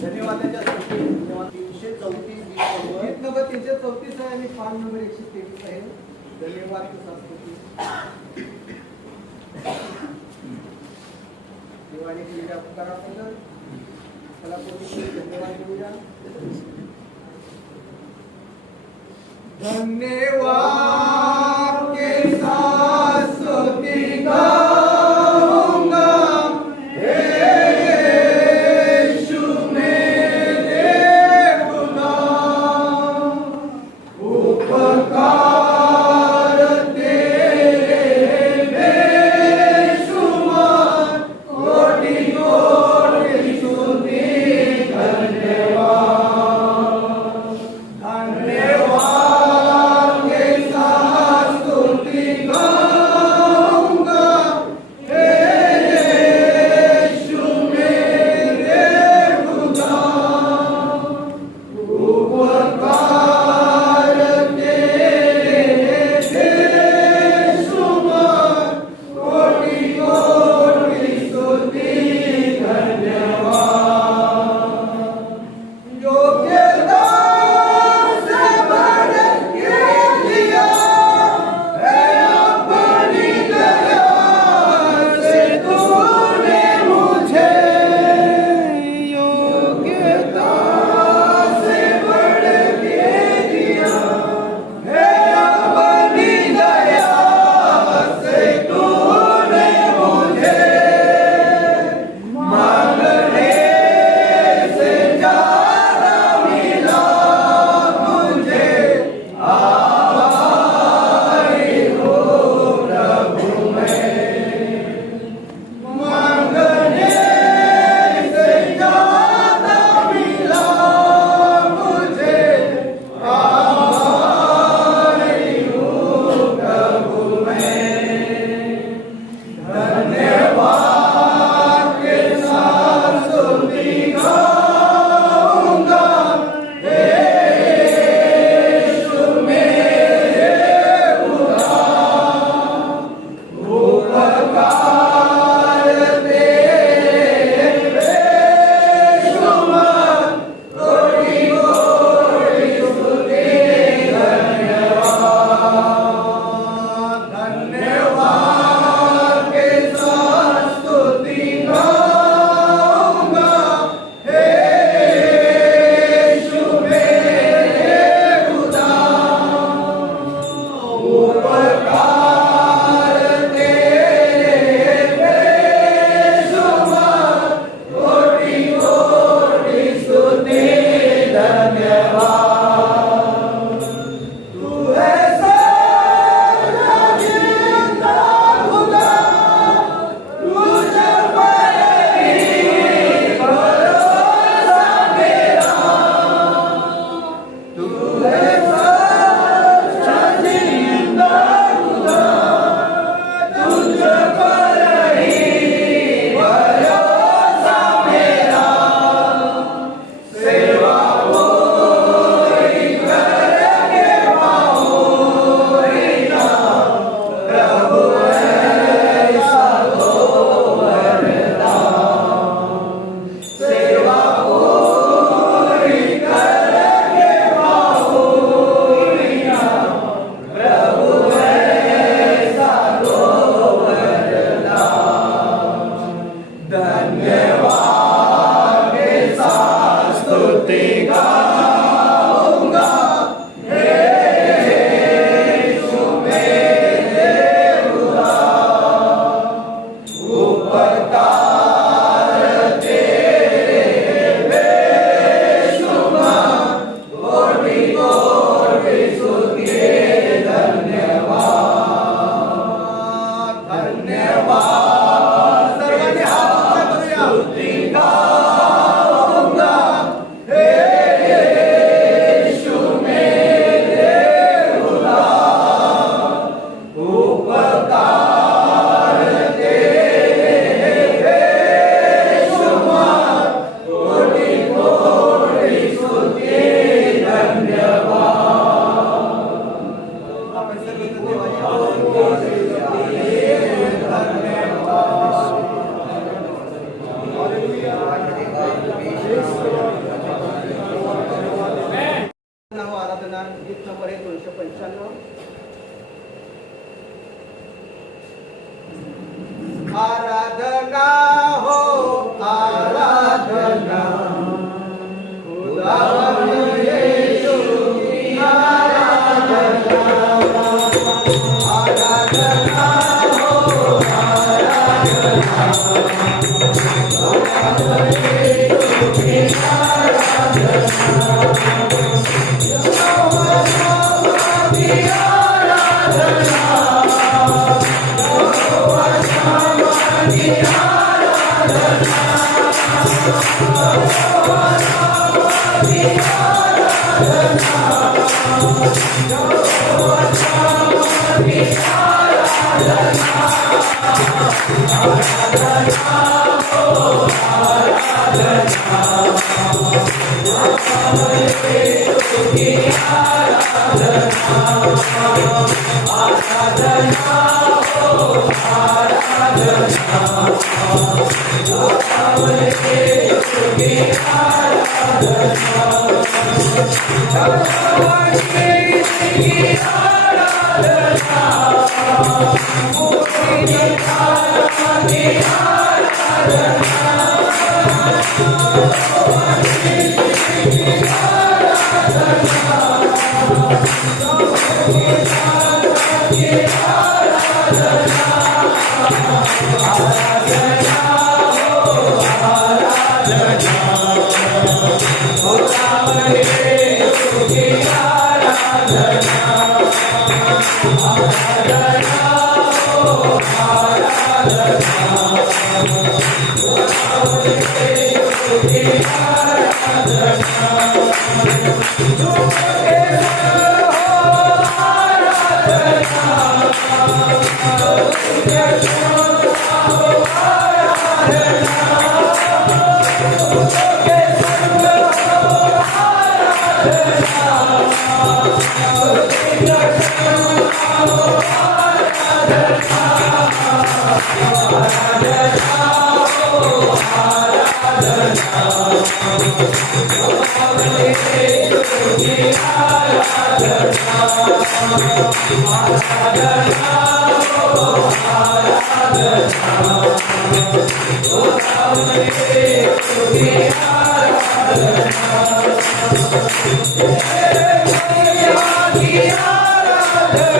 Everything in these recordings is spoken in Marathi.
धन्यवादाच्या 334 आहे आणि पान नंबर 123 आहे. धन्यवाद संस्कृती दिवाळी केलेल्या उपकाराबद्दल कलाकृती धन्यवाद देऊया. धन्यवाद के साथ स्तुति गाऊंगा हे यीशु मेरे खुदा, उपकार तेरे बेशुमार, कोटि कोटि स्तुति धन्यवाद. धन्यवाद के साथ स्तुति गाऊंगा हे यीशु मेरे खुदा, उपकार तेरे बेशुमार, कोटि कोटि स्तुति धन्यवाद. योग्यता से बढ़ के दिया है अपनी दया से तूने मुझे, योग्यता से बढ़ के दिया है अपनी दया से तूने मुझे, मांगने से ज्यादा मिला मुझे, आभारी हो प्रभु मैं. मांगने से ज्यादा मिला मुझे, आभारी हो प्रभु मैं. धन्यवाद के साथ स्तुति गाऊंगा हे यीशु मेरे खुदा, उपकार तेरे बेशुमार, कोटि कोटि स्तुति धन्यवाद. धन्यवाद के साथ स्तुति गाऊंगा हे यीशु मेरे खुदा, उपकार तेरे बेशुमार, कोटि कोटि स्तुति धन्यवाद. तू है सच्चा जिंदा खुदा, तुझ पर ही भरोसा मेरा. तू है सच्चा जिंदा खुदा, तुझ पर ही भरोसा मेरा. सेवा पूरी करके पाऊंगी ना, प्रभु ऐसा दो वरदान. सेवा पूरी करके पाऊंगी ना, प्रभु ऐसा दो वरदान. धन्यवाद के साथ स्तुति गाऊंगा हे यीशु मेरे खुदा, उपकार तेरे बेशुमार, कोटि कोटि स्तुति धन्यवाद. धन्यवाद. सर्वांनी आराधना हो आराधना खुदावन यीशु की आराधना आराधना हो आराधना खुदावन यीशु की आराधना यहोवा की आराधना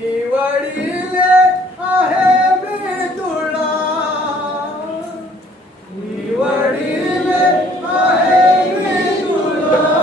निवडिले आहे मी तुला निवडिले आहे मी तुला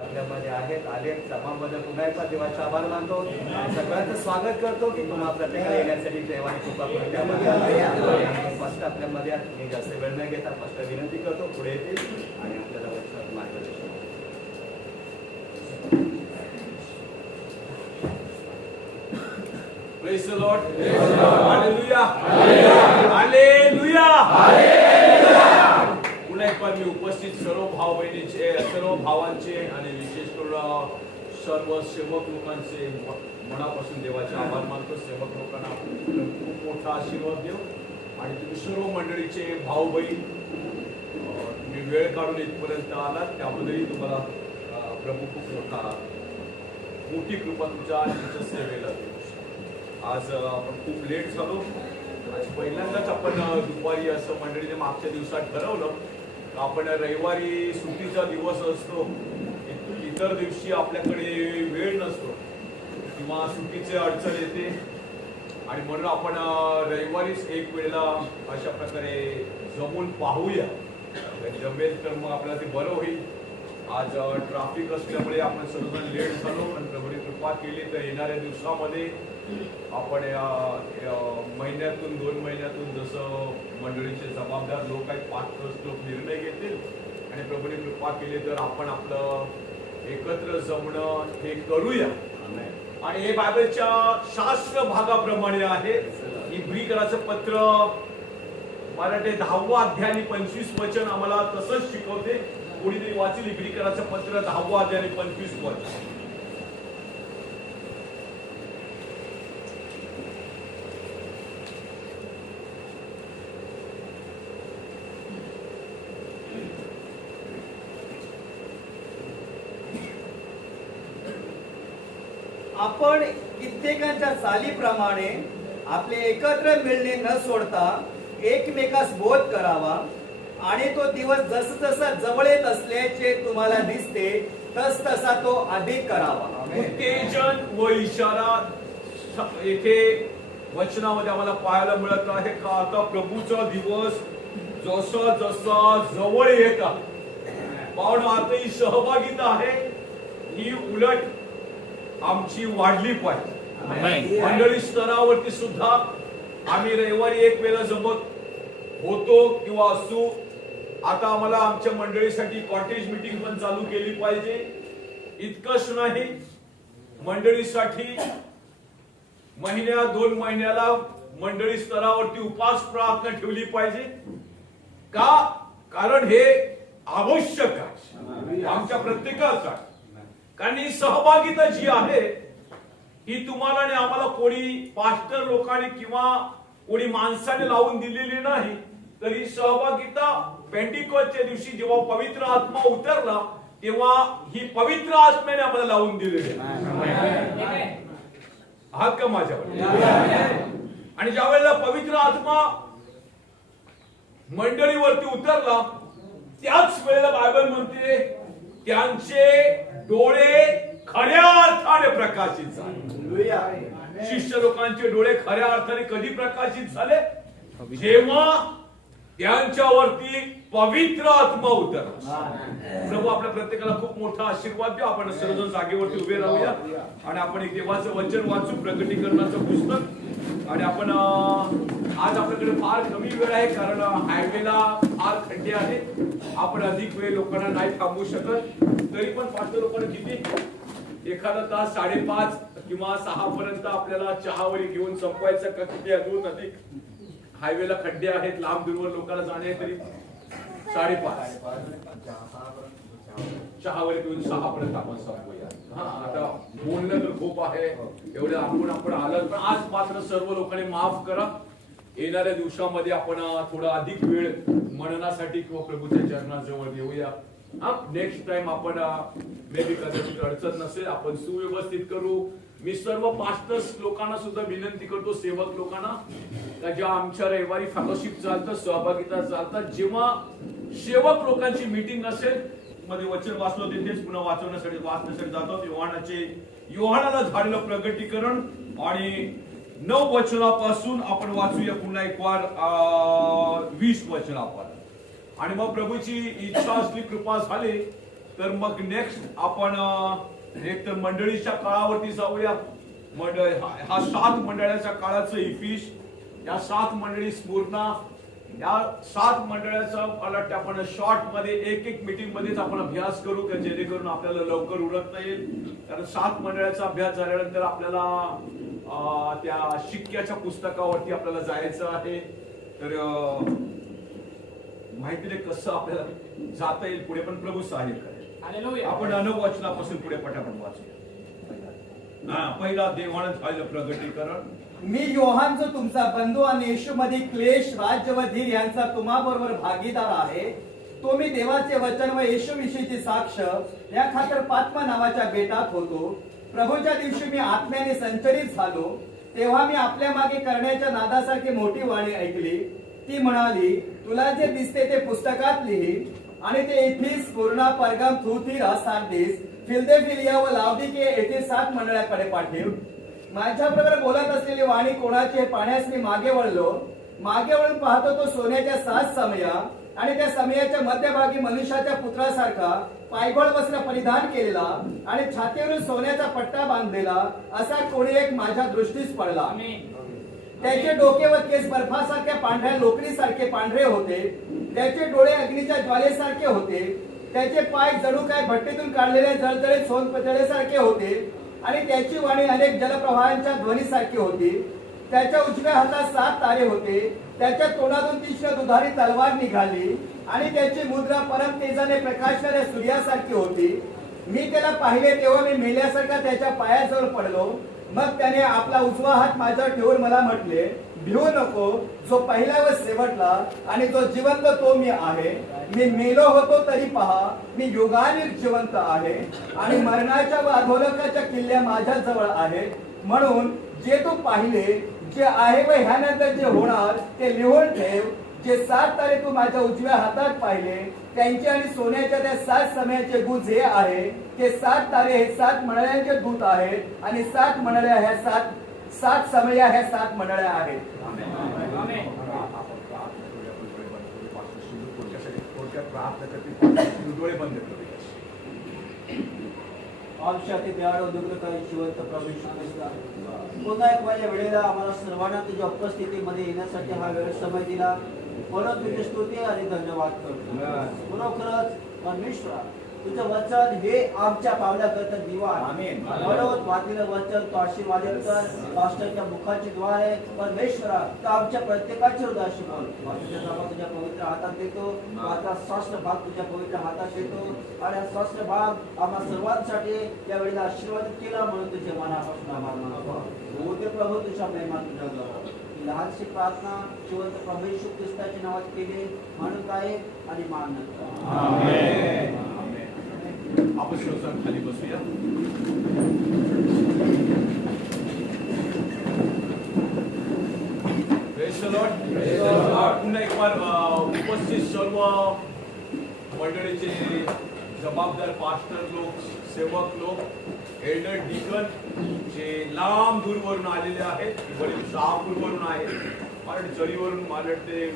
आपल्यामध्ये आहेत आले सभामध्ये पुन्हा एकदा देवाचा आभार मानतो आणि सगळ्यांचं स्वागत करतो की तुम्हा प्रत्येकाला येण्यासाठी देवाने कृपा करून त्यामध्ये फर्स्ट आपल्यामध्ये मी जास्त वेळ न घेता फर्स्ट विनंती करतो पुढे येतील आणि आपल्याला वचनात मार्गदर्शन. Praise the Lord. Hallelujah. Hallelujah. पुन्हा एक बार मी उपस्थित सर्व भाव बहिणीचे सर्व भावांचे आणि विशेष करून सर्व सेवक लोकांचे मनापासून देवाचे आभार मानतो. सेवक लोकांना खूप मोठा आशीर्वाद देव आणि तुम्ही सर्व मंडळीचे भाऊ बहीण तुम्ही वेळ काढून इथपर्यंत आलात त्याबद्दलही तुम्हाला प्रभू खूप मोठी कृपा तुमच्या आणि तुमच्या सेवेला देऊ. आज आपण खूप लेट झालो. आज पहिल्यांदाच आपण दुपारी असं मंडळीने मागच्या दिवसात ठरवलं आपण रविवारी सुट्टीचा दिवस असतो इतर दिवशी आपल्याकडे वेळ नसतो किंवा सुट्टीचे अडचण येते आणि म्हणून आपण रविवारीच एक वेळेला अशा प्रकारे जमून पाहूया. जमेल तर मग आपल्याला ते बरं होईल. आज ट्रॅफिक असल्यामुळे आपण सर्वजण लेट झालो पण प्रभूने कृपा केली तर येणाऱ्या दिवसामध्ये आपण महिन्यातून 2 महिन्यातून जसं मंडळीचे जबाबदार लोक आहेत 5 लोक निर्णय घेतील आणि प्रभूने कृपा केली तर आपण आपलं एकत्र जमणं हे करूया. आणि हे बायबलच्या शास्त्र भागाप्रमाणे आहे. इब्रीकराचं पत्र मराठी 10वा अध्याय आणि 25 वचन आम्हाला तसंच शिकवते. कोणीतरी वाचील इब्रीकराचं पत्र 10वा अध्याय आणि 25 वचन. आपण कित्येकांच्या चालीप्रमाणे आपले एकत्र मिळणे न सोडता एकमेकास बोध करावा आणि तो दिवस जसजसा जवळ येत असल्याचे तुम्हाला दिसते तसतसा तो अधिक करावा. उत्तेजन व इशारा येथे वचनामध्ये आम्हाला पाहायला मिळत आहे का आता प्रभूचा दिवस जसा जसा जवळ येत आहे पाहुणा आता ही सहभागिता आहे ही उलट आमची वाढली पाहिजे. मंडळी स्तरावरती सुद्धा आम्ही रविवारी एक वेळा जमत होतो किंवा असू. आता आम्हाला आमच्या मंडळीसाठी कॉटेज मीटिंग पण चालू केली पाहिजे. इतकंच नाही मंडळीसाठी महिन्या 2 महिन्याला मंडळी स्तरावरती उपास प्रार्थना ठेवली पाहिजे का? कारण हे आवश्यक आहे आमच्या प्रत्येकासाठी. कारण ही सहभागिता जी आहे ही तुम्हाला आणि आम्हाला कोणी पास्टर लोकांनी किंवा कोणी माणसाने लावून दिलेली नाही, तर ही सहभागिता पेंटिकोस्टच्या दिवशी जेव्हा पवित्र आत्मा उतरला तेव्हा ही पवित्र आत्म्याने आम्हाला लावून दिलेली आहे. आहात का माझ्यावर? आणि ज्या वेळेला पवित्र आत्मा मंडळीवरती उतरला त्याच वेळेला बायबल म्हणते त्यांचे डोळे खऱ्या अर्थाने प्रकाशित झाले. शिष्य लोकांचे डोळे खऱ्या अर्थाने कधी प्रकाशित झाले? जेव्हा त्यांच्यावरती पवित्र आत्मा उतरला. प्रभू आपल्या प्रत्येकाला खूप मोठा आशीर्वाद द्या. आपण सर्वजण जागेवरती उभे राहूया आणि आपण एक देवाचं वचन वाचू, प्रकटीकरणाचं पुस्तक. आणि आपण आज आपल्याकडे फार कमी वेळ आहे कारण हायवेला फार खड्डे आहे. आपण अधिक वेळ लोकांना नाही थांबवू शकत. तरी पण पाच लोकांना किती एखादा तास 5:30 किंवा 6 पर्यंत आपल्याला चहावरी घेऊन संपवायचं का? किती अजून अधिक हायवेला खड्डे आहेत, लांब दूरवर लोकांना जाणे तरी 5:30 चहावर घेऊन 6 पर्यंत आपण संपवूया. आता बोलणं तर खूप आहे, एवढं आपण आलं, पण आज मात्र सर्व लोकांनी माफ करा. येणाऱ्या दिवसामध्ये आपण थोडा अधिक वेळ मननासाठी किंवा प्रभूच्या चरणाजवळ येऊया. नेक्स्ट टाइम आपण मे बी कदाचित अडचण नसेल आपण सुव्यवस्थित करू. मी सर्व पास्टर्स लोकांना सुद्धा विनंती करतो, सेवक लोकांना, ज्या आमच्या रविवारी फेलोशिप चालतं, सहभागिता चालतात, जेव्हा सेवक लोकांची मीटिंग असेल मध्ये वचन वाचलो तिथेच पुन्हा वाचण्यासाठी जातात. योहानाला झालेलं प्रगटीकरण आणि 9 वचनापासून आपण वाचूया पुन्हा एक वार 20 वचनापर्यंत. आणि मग प्रभूची इच्छा असली, कृपा झाली तर मग नेक्स्ट आपण एक तर मंडळीच्या काळावरती जाऊया. हा 7 मंडळाच्या काळाचं इफिस, या 7 मंडळी स्फूर्णा, या 7 मंडळाचा मला वाटतं आपण शॉर्ट मध्ये एक मीटिंग मध्येच आपण अभ्यास करू का जेणेकरून आपल्याला लवकर उरकता येईल. कारण 7 मंडळाचा अभ्यास झाल्यानंतर आपल्याला त्या शिक्क्याच्या पुस्तकावरती आपल्याला जायचं आहे. तर माहिती नाही कसं आपल्याला जाता येईल पुढे, पण प्रभू सहाय्य करेल. आपण 9 वचनापासून पुढे पटापट वाचूया. पहिला देवानं झालेलं प्रगटीकरण. मी योहान जो तुमचा बंधू आणि येशूमध्ये क्लेश, राज्य व धीर यांचा तुम्हाबरोबर भागीदार आहे, तो मी देवाचे वचन व येशू विषयीची साक्ष या खातर पात्मा नावाच्या बेटात होतो. प्रभूच्या दिवशी मी आत्म्याने संचलित झालो, तेव्हा मी आपल्या मागे करण्याच्या नादासारखी मोठी वाणी ऐकली. ती म्हणाली, तुला जे दिसते ते पुस्तकात लिही आणि ते इफिस, स्मुर्ना, परगाम, थुआतीरा, सार्दिस, फिलदेल्फिया व लाउदिकिया येथील 7 मंडळाकडे पाठव. माझ्याबरोबर बोलत असलेली वाणी कोणाची हे पाहण्यास मी मागे वळलो. मागे वळून पाहतो तो सोन्याच्या 7 समया आणि त्या समयाच्या मध्यभागी मनुष्याच्या पुत्रासारखा पायघोळ वस्त्र परिधान केलेला आणि छातीवरून सोन्याचा पट्टा बांधलेला असा कोणी एक माझ्या दृष्टीस पडला. त्याचे डोके व केस बर्फासारख्या पांढऱ्या लोकरीसारखे पांढरे होते. त्याचे डोळे अग्नीच्या ज्वालेसारखे होते. त्याचे पाय जणू काय भट्टीतून काढलेले जळजळीत सोनपतळेसारखे होते आणि त्याची वाणी अनेक जलप्रवाहांच्या ध्वनीसारखी होती. त्याच्या उजव्या हातात 7 तारे होते. त्याच्या तोंडातून तीक्ष्ण दुधारी तलवार निघाली आणि त्याची मुद्रा परम तेजाने प्रकाशणाऱ्या सूर्यासारखी होती. मी त्याला पाहिले तेव्हा मी मेल्यासारखा त्याच्या पायाजवळ पडलो. मग त्याने आपला उजवा हात माझ्यावर ठेवून मला म्हटले, भिवू नको, जो पहिला व शेवटला आणि जो जिवंत तो मी आहे. मी मेलो होतो तरी पहा, मी युगायुग जिवंत आहे आणि मरणाच्या व अधोलोकाच्या किल्ल्या माझ्या जवळ आहेत. म्हणून जे तू पाहिले, जे आहे व ह्यानंतर जे होणार ते लिहून ठेव. जे 7 तारे तू माझ्या उजव्या हातात पाहिले त्यांचे आणि सोन्याच्या त्या 7 समयाचे गुज हे आहे. ते 7 तारे हे 7 मंडळांचे दूत आहेत आणि 7 मंडळ्या ह्या 7 समया ह्या 7 मंडळ्या आहेत. डोळे बंद आमच्यासाठी दयाळू अनुग्रहकारी जिवंत प्रभू येशू ख्रिस्ता, पुन्हा एक माझ्या वेळेला आम्हाला सर्वांना तुझ्या उपस्थितीमध्ये येण्यासाठी हा वेळ समय दिला. म्हणून तुझी स्तुती आणि धन्यवाद करतो. खरोखरच परमेश्वरा, तुझं वचन हे आमच्या पावलाकरता दिवा आहे. आमेन. म्हणून वाचलेलं वचन तो आशीर्वादित कर पास्टरच्या मुखाच्या द्वारे परमेश्वरा तर आमच्या प्रत्येकाचे हृदय शिकवल. तुझ्या नाव तुझ्या पवित्र हातात देतो. आता शास्त्र भाग तुझ्या पवित्र हातात देतो आणि हा शास्त्र भाग आम्हा सर्वांसाठी या वेळेला आशीर्वादित केला म्हणून तुझ्या मनापासून आभार मानतो. हो ते प्रभू तुझ्या प्रेमात तुझ्या गौरव. ही लहानशी प्रार्थना जिवंत प्रभू येशू ख्रिस्ताच्या नावात केली म्हणून काय आणि मान आमेन. आपण श्रोता खाली बसूया. Praise the Lord. पुन्हा एक बार उपस्थित सर्व मंडळीचे जबाबदार पास्टर लोक, सेवक लोक, एल्डर डिकन जे लांब दूरवरून आलेले आहेत, वरील शहापूरवरून आहेत, मला जरीवरून मला वाटते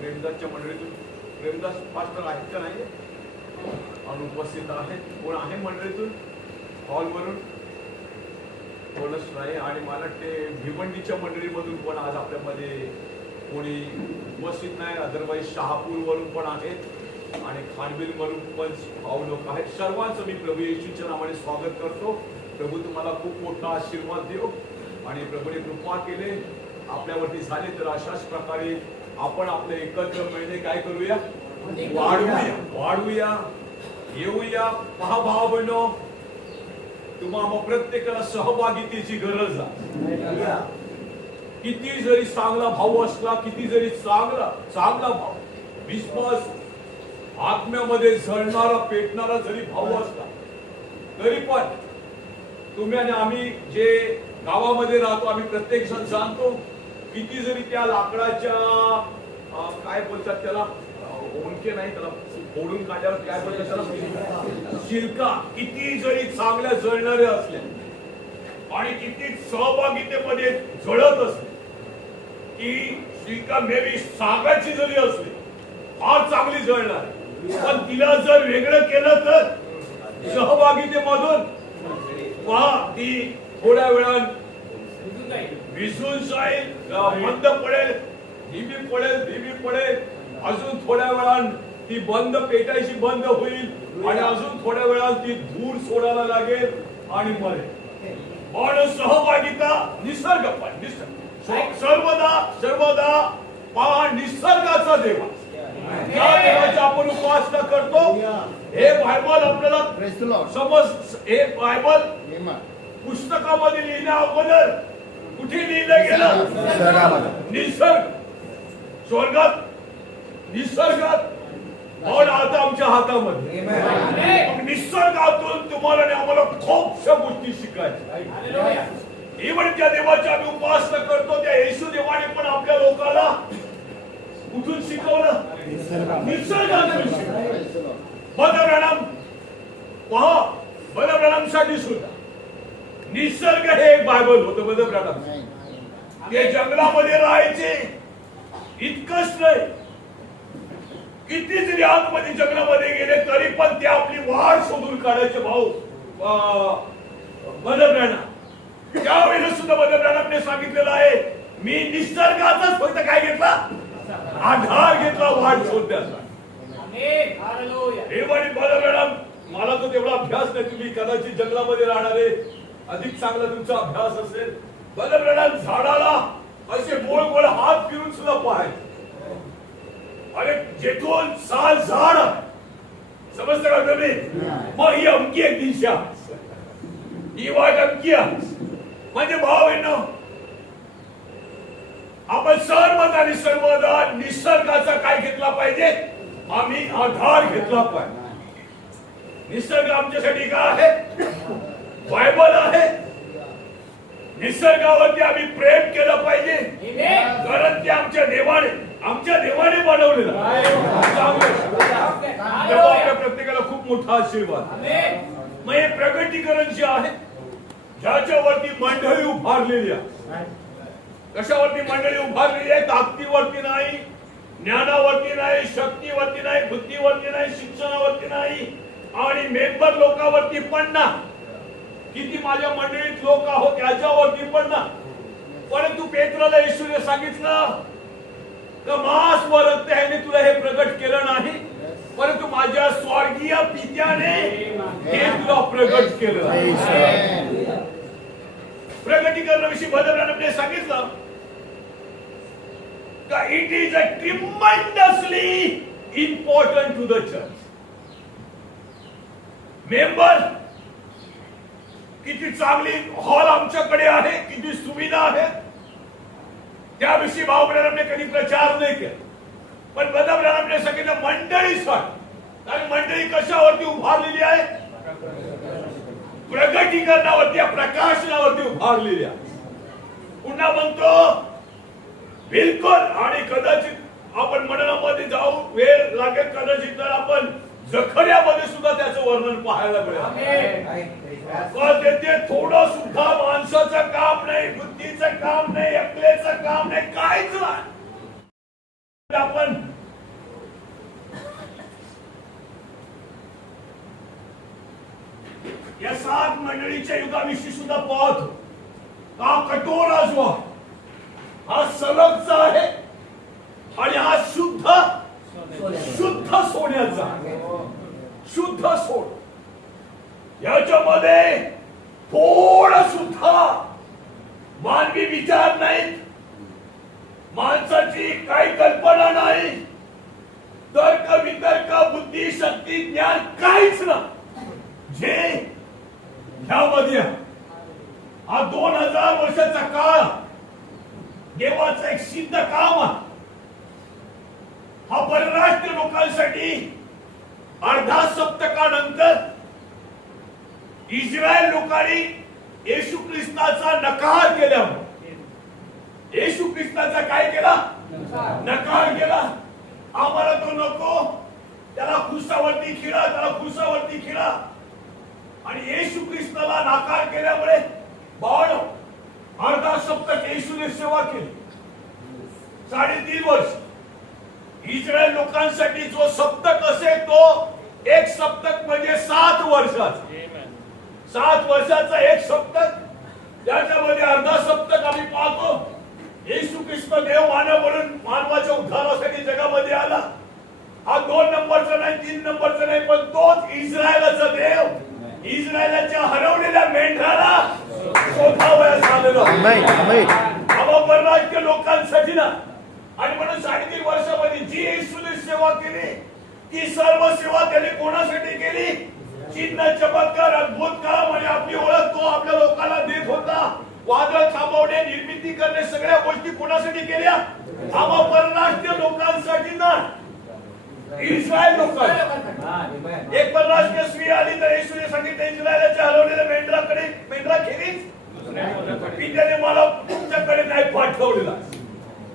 प्रेमदासच्या मंडळीतून प्रेमदास पास्टर आहेत का नाही अनुपस्थित आहेत. कोण आहे मंडळीतून हॉलवरून कोणच नाही. आणि मला वाटते भिवंडीच्या मंडळीमधून पण आज आपल्यामध्ये कोणी उपस्थित नाही. अदरवाईज शहापूरवरून पण आहेत आणि खानबिलवरून पण भाऊ लोक आहेत. सर्वांचं मी प्रभू येशूच्या नावाने स्वागत करतो. प्रभू तुम्हाला खूप मोठा आशीर्वाद देऊ आणि प्रभूने कृपा केले आपल्यावरती झाले तर अशाच प्रकारे आपण आपले एकत्र मिळणे काय करूया, वाढवूया, येऊया. पहा भाव बहिणो, तुम्हाला प्रत्येकाला सहभागितेची गरज आहे. किती जरी चांगला भाऊ असला, किती जरी चांगला भाऊ, विश्वास आत्म्यामध्ये जळणारा पेटणारा जरी भाऊ असला तरी पण तुम्ही आणि आम्ही जे गावामध्ये राहतो आम्ही प्रत्येक जण जाणतो किती जरी त्या लाकडाच्या काय बोलतात त्याला, ओंके नाही त्याला, फोडून काढल्यावर काय बोलतात त्याला, शिल्का किती जरी चांगल्या जळणाऱ्या असल्या आणि किती सहभागितेमध्ये जळत असले, ती शिल्का मेबी सागाची जरी असली फार चांगली जळणार, पण तिला जर वेगळं केलं तर सहभागितेमधून पहा ती थोड्या वेळात विसून जाईल, बंद पडेल, धीमी पडेल, अजून थोड्या वेळात ती बंद पेटायची बंद होईल आणि अजून थोड्या वेळात ती धूर सोडायला लागेल आणि मरेल. पण सहभागिता निसर्ग सर्वदा पहा निसर्गाचा देवा, त्या देवाची आपण उपासना करतो. हे बायबल आपल्याला समज, हे बायबल पुस्तकामध्ये लिहिण्या अगोदर कुठे लिहिलं गेलं, निसर्ग स्वर्गात, निसर्गात, पण आता आमच्या हातामध्ये. निसर्गातून तुम्हाला आणि आम्हाला खूपशा गोष्टी शिकायच्या. इव्हन ज्या देवाची आम्ही उपासना करतो त्या येशू देवाने पण आपल्या लोकांना कुठून शिकवलं, निसर्गातून शिकवलं. बदरणाम पहा, बदरणामसाठी सुद्धा निसर्ग हे एक बायबल होतं. बदरणाम ते जंगलामध्ये राहायचे, इतकंच नाही, किती जरी आतमध्ये जंगलामध्ये गेले तरी पण ते आपली वाढ शोधून काढायचे भाऊ बदरणाम. त्यावेळेला सुद्धा बदरणामने सांगितलेलं आहे, मी निसर्गाचाच फक्त काय घेतला, आधार घेतला वाढ शोधण्याचा. मला तो तेवढा अभ्यास नाही, तुम्ही कदाचित जंगलामध्ये राहणारे अधिक चांगला तुमचा अभ्यास असेल. बदरणाम झाडाला असे गोल गोल हात फिरून सुद्धा पाहायचे. अरे जेथून साल झाड समजतं का तुम्ही, मग ही अमकी एक दिशा, ही वाट अमकी आहे. म्हणजे भाव आहे ना, आपण सर्वदा निसर्गाचा काय घेतला पाहिजे, आम्ही आधार घेतला पाहिजे. निसर्ग आमच्यासाठी काय आहे, बायबल आहे. निसर्गावरती आम्ही प्रेम केलं पाहिजे, कारण ते आमच्या देवाने बनवलेलं आपल्या प्रत्येकाला खूप मोठा आशीर्वाद. मग हे प्रगतीकरण जे आहे, ज्याच्यावरती मंडळी उभारलेली आहे, कशावरती मंडळी उभारलेली आहे, ताकदीवरती नाही, ज्ञानावरती नाही, शक्तीवरती नाही, बुद्धीवरती नाही, शिक्षणावरती नाही आणि मेंबर लोकांवरती पण ना, किती माझ्या मंडळीत लोक आहोत याच्यावरती पण ना. परंतु पेत्राला येशूने सांगितलं का मांस व रक्त ह्याने तुला हे प्रगट केलं नाही, परंतु माझ्या स्वर्गीय पित्याने हे तुला प्रगट केलं. प्रगटीकरणाविषयी बदलण्याने सांगितलं का it is a tremendously important to the church. Member, किती चांगली हॉल आमच्याकडे आहे, किती सुविधा आहे, त्याविषयी भाऊब्राह्मणे कधी प्रचार नाही केला. पण बदाब्राह्मणे सांगितलं मंडळीसाठी. आणि मंडळी कशावरती उभारलेली आहे? प्रगटीकरणावरती, प्रकाशनावरती उभारलेली आहे. पुन्हा म्हणतो बिलकुल. आणि कदाचित आपण मंडळामध्ये जाऊ, वेळ लागेल कदाचित, तर आपण जखर्यामध्ये सुद्धा त्याचं वर्णन पाहायला मिळेल. ते थोडं सुद्धा माणसाचं काम नाही, बुद्धीचं काम नाही, अकलेचं काम नाही, काहीच नाही. आपण या 7 मंडळीच्या युगाविषयी सुद्धा पाहतो. हा कठोरा जो हा सलगचा आहे आणि हा शुद्ध सोन्याचा. शुद्ध सोन. याच्यामध्ये थोडं सुद्धा मानवी विचार नाहीत, माणसाची काही कल्पना नाही, तर्क वितर्क बुद्धी शक्ती ज्ञान काहीच ना. जे ह्यामध्ये हा 2000 वर्षाचा काळ देवाचं एक सिद्ध काम आहे. हा परराष्ट्रीय लोकांसाठी अर्धा सप्तकानंतर इस्रायल लोकांनी येशू ख्रिस्ताचा नकार केल्यामुळे, येशू ख्रिस्ताचा काय केला? नकार केला. आम्हाला तो नको, त्याला क्रूसावरती खिळा, त्याला क्रूसावरती खिळा. आणि येशू ख्रिस्ताला नकार केल्यामुळे बाळ अर्धा सप्तक येशूने सेवा केली. 3.5 वर्ष. इस्रायल लोकांसाठी जो सप्तक असेल तो एक सप्तक म्हणजे 7 वर्षाचा. 7 वर्षाचा एक सप्तक. त्याच्यामध्ये अर्धा सप्तक आम्ही पाहतो येशू ख्रिस्त देव मानव म्हणून मानवाच्या उद्धारासाठी जगामध्ये आला. हा 2 नंबरचा नाही, 3 नंबरचा नाही, पण तोच इस्रायलाचा देव इस्रायलाच्या हरवलेल्या मेंढराला शोधावयास आलेलो. परराष्ट्रीय लोकांसाठी ना. आणि म्हणून 3.5 वर्षामध्ये जी येशूने सेवा केली ती सर्व सेवा त्याने कोणासाठी केली? चिन्ह चमत्कार अद्भुत काम आणि आपली ओळख तो आपल्या लोकांना देत होता. वादळ थांबवणे, निर्मिती करणे, सगळ्या गोष्टी कोणासाठी केल्या? आम्हा परराष्ट्रीय लोकांसाठी ना, इस्रायल लोकांसाठी. एक परराष्ट्रीय स्त्री आली तर येशूने सांगितलं इस्रायलाच्या हरवलेल्या मेंढराखेरीज पित्याने मला तुमच्याकडे नाही पाठवलेला.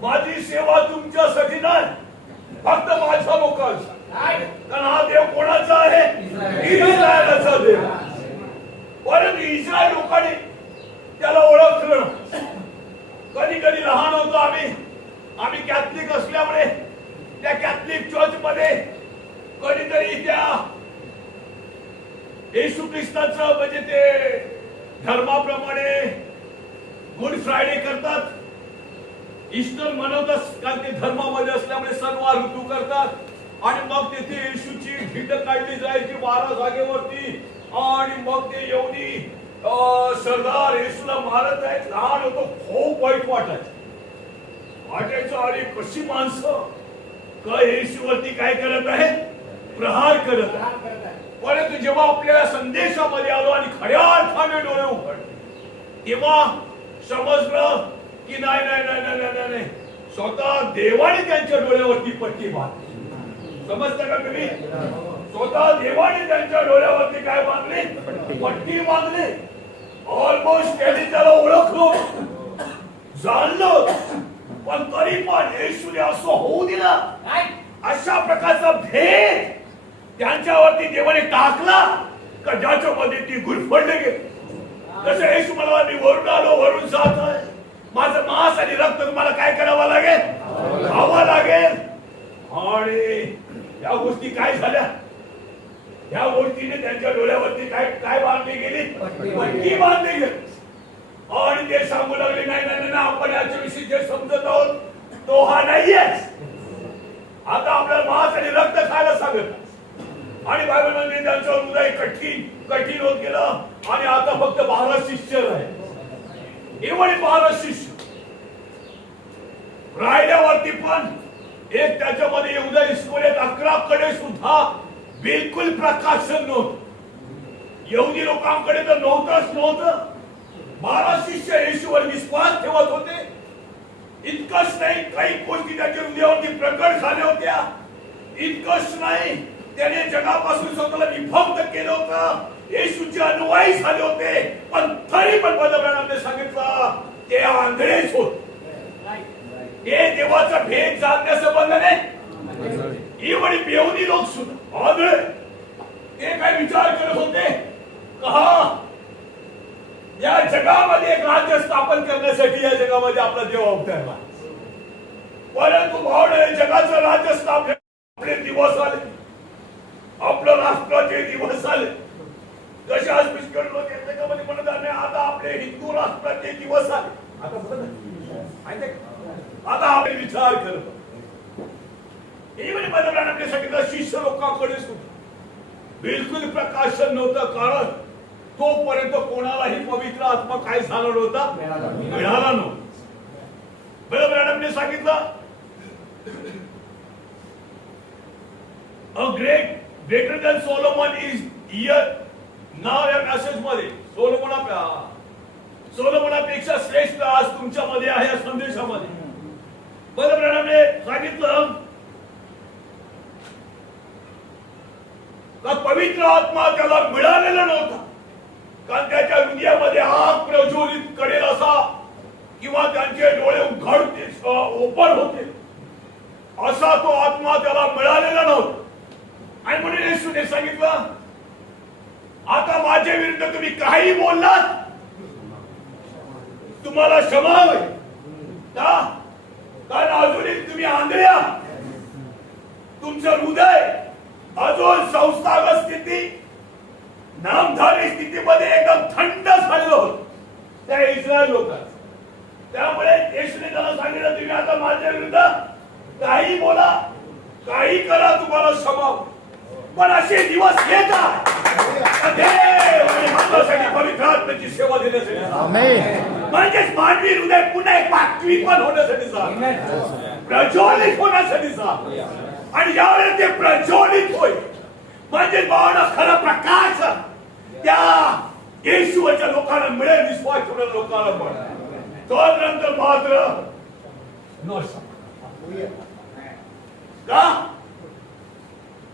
माझी सेवा तुमच्यासाठी नाही, फक्त माझ्या लोकांसाठी. कारण हा देव कोणाचा आहे? इस्रायलाचा देव. परंतु इस्रायल लोकांनी त्याला ओळखलं. कधी कधी लहान होतो आम्ही कॅथलिक असल्यामुळे त्या कॅथलिक चर्च मध्ये कधीतरी त्या येशू ख्रिस्ताचं म्हणजे ते धर्माप्रमाणे गुड फ्रायडे करतात, ईस्टर मनवतात, कारण ते धर्मामध्ये असल्यामुळे सणवार ऋतू करतात. आणि मग तेथे येशूची भिंड काढली जायची 12 जागेवरती. आणि मग ते येऊनी सरदार येशूला मारत आहेत. लहान होतो, खूप वाईट वाटायचं. अरे कशी माणसं काय येशूवरती काय करत आहे? प्रहार करत आहे. परंतु जेव्हा आपल्याला संदेशामध्ये आलो आणि खऱ्या अर्थाने डोळे उघडले तेव्हा समजलं की नाही नाही नाही नाही नाही, स्वतः देवाने त्यांच्या डोळ्यावरती पट्टी बांधली. समजतं का तुम्ही? स्वतः देवाने त्यांच्या डोळ्यावरती काय बांधली? पट्टी बांधली. ऑलमोस्ट त्यांनी त्याला ओळखलो, जाणलो, पण तरी पण येशूने असं होऊ दिला. अशा प्रकारचा भेद त्यांच्यावरती देवाने टाकला का ज्याच्यामध्ये ती गुरफडले गेली. जसं येशू मला मी वरून आलो, वरून जात आहे, माझं मांस आणि रक्त तुम्हाला काय करावं लागेल? खावं लागेल. आणि या गोष्टी काय झाल्या? या गोष्टीने त्यांच्या डोळ्यावरती काय बांधली गेली? पट्टी बांधली गेली. आणि ते सांगू लागले नाही नाही नाही, आपण याच्याविषयी जे समजत आहोत तो हा नाहीये. आता आपल्याला मांस आणि रक्त खायला सांगत. आणि बायबलमध्ये त्यांचं हृदय कठीण होत गेलं आणि आता फक्त 12 शिष्य राहिले. एवढे 12 शिष्य राहिल्यावरती पण एक त्याच्यामध्ये यहूदा इस्करियोत 11 कडे सुद्धा बिलकुल प्रकाशन नव्हतं. यहुदी लोकांकडे तर नव्हतं. 12 शिष्य येशूवर विश्वास ठेवत होते. इतकंच नाही, काही गोष्टी त्याच्या हृदयावरती प्रकट झाल्या होत्या. इतकंच नाही, त्याने जगापासून स्वतःला विभक्त केलं होतं. येशूचे अनुयायी झाले होते. पण तरी पण पंतप्रधानांनी सांगितलं ते आंधळेच होते. ते देवाचा भेद जाणण्याचं बंधन आहे. एवढे बेहुदी लोक सुद्धा आंधळे. ते काय विचार करत होते का या जगामध्ये एक राज्य स्थापन करण्यासाठी या जगामध्ये आपला देव अवतरला. परंतु भावने जगाचं राज्य स्थापन आपले दिवस आले. आपलं राष्ट्राचे दिवस आले. जसे आज पुष्कळ लोक जगामध्ये म्हणत आहे आता आपले हिंदू राष्ट्राचे दिवस आले. आता आता आपण विचार करतो. हे म्हणजे पंतप्रधानांनी सांगितलं शिष्य लोकांकडे सुद्धा बिलकुल प्रकाशन नव्हतं. कारण तोपर्यंत कोणालाही पवित्र आत्मा काय झाला नव्हता, मिळाला नव्हता. पंतप्रधानांनी सांगितलं greater than Solomon is here नाव. या मेसेज मध्ये सोलोमनापेक्षा श्रेष्ठ आज तुमच्यामध्ये आहे. या संदेशामध्ये पंतप्रधानांनी सांगितलं का पवित्र आत्मा त्याला मिळालेला नव्हता. कारण त्याच्या हृदयामध्ये आग प्रज्वलित करेल असा किंवा त्यांचे डोळे उघड ओपन होते असा तो आत्मा त्याला मिळालेला नव्हता. आणि म्हणून येशूने सांगितलं आता माझ्या विरुद्ध तुम्ही काही बोललात तुम्हाला क्षमा होईल. कारण अजूनही तुम्ही आंधळे आहात. तुमचं हृदय अजून संस्थागत स्थिती नामधारी स्थितीमध्ये एकदम थंड झालेलं होतं त्या इस्रायल लोकांचं. त्यामुळे येशूने त्याला सांगितलं तुम्ही आता माझ्या विरुद्ध काही बोला काही करा तुम्हाला क्षमा होईल. पण असे दिवस येतात पवित्र आत्म्याची सेवा देण्यासाठी म्हणजेच मानवी हृदय पुन्हा एक पाठवीपण होण्यासाठी प्रज्वलित होण्यासाठी आणि ज्यावेळेस ते प्रज्वलित होईल म्हणजे भावना खरा प्रकाश त्या येशूच्या लोकांना मिळेल. विश्वास ठेवणाऱ्या लोकांना पण तदनंतर मात्र का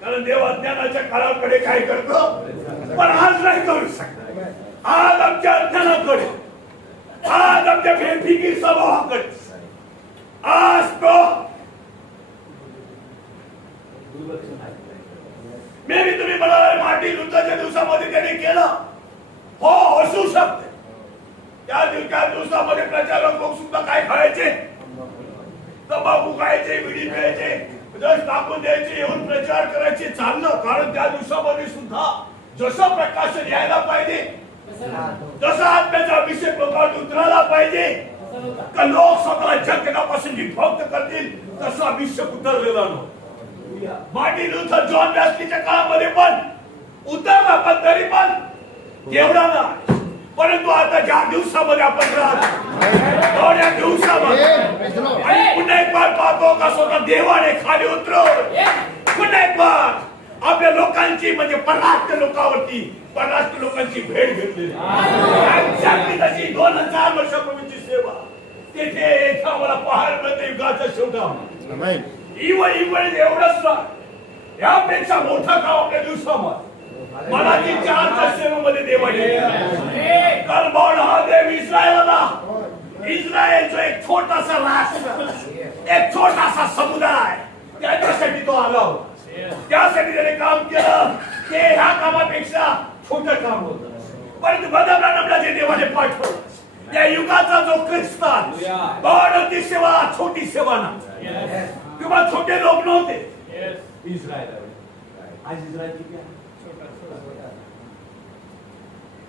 कारण देव अज्ञानाच्या काळाकडे काय करतो पण आज नाही करू शकत. आज आमच्या अज्ञानाकडे आज आमच्या बेफिकीर स्वभावाकडे आज तो मे बी तुम्ही म्हणाल मार्टिन लुथरच्या दिवसामध्ये त्याने केलं. हो असू शकते. त्या दिवसामध्ये प्रचारक लोक सुद्धा काय खायचे तंबाखू खायचे बिडी प्यायचे जस टाकून द्यायचे येऊन प्रचार करायचे चाललं. कारण त्या दिवसामध्ये सुद्धा जसं प्रकाशन यायला पाहिजे जसा आत्म्याचा अभिषेक लोकांवर उतरायला पाहिजे का लोक स्वतःला जगण्यापासून विभक्त करतील तसा अभिषेक उतरलेला नव्हता. मार्टिन लुथर जॉन वेस्लीच्या काळामध्ये पण उतरला पण तरी पण एवढा नाही. परंतु आता ज्या दिवसामध्ये आपण राहतो या दिवसामध्ये आणि पुन्हा एक बार पाहतो का स्वतः देवाने खाली उतरवून पुन्हा एक बार आपल्या लोकांची म्हणजे परराष्ट्र लोकांवरती परराष्ट्र लोकांची भेट घेतलेली तशी 2000 वर्षापूर्वीची सेवा तेथे आम्हाला पाहायला मिळते. युगाच्या शेवटा एवढंच यापेक्षा मोठा काम आपल्या दिवसामध्ये मनाची 4 सेवेमध्ये देवाने कारण भावना हा देव इस्रायलचा एक छोटासा राष्ट्र एक छोटासा समुदाय त्याच्यासाठी तो आला होता. त्यासाठी त्याने काम केलं ते ह्या कामापेक्षा छोटं काम होतं. परंतु पंतप्रधानांना जे देवाने पाठवलं त्या युगाचा जो ख्रिस्तान भावनाची सेवा छोटी सेवा ना किंवा छोटे लोक नव्हते. इस्रायल आज इस्रायल किती आहे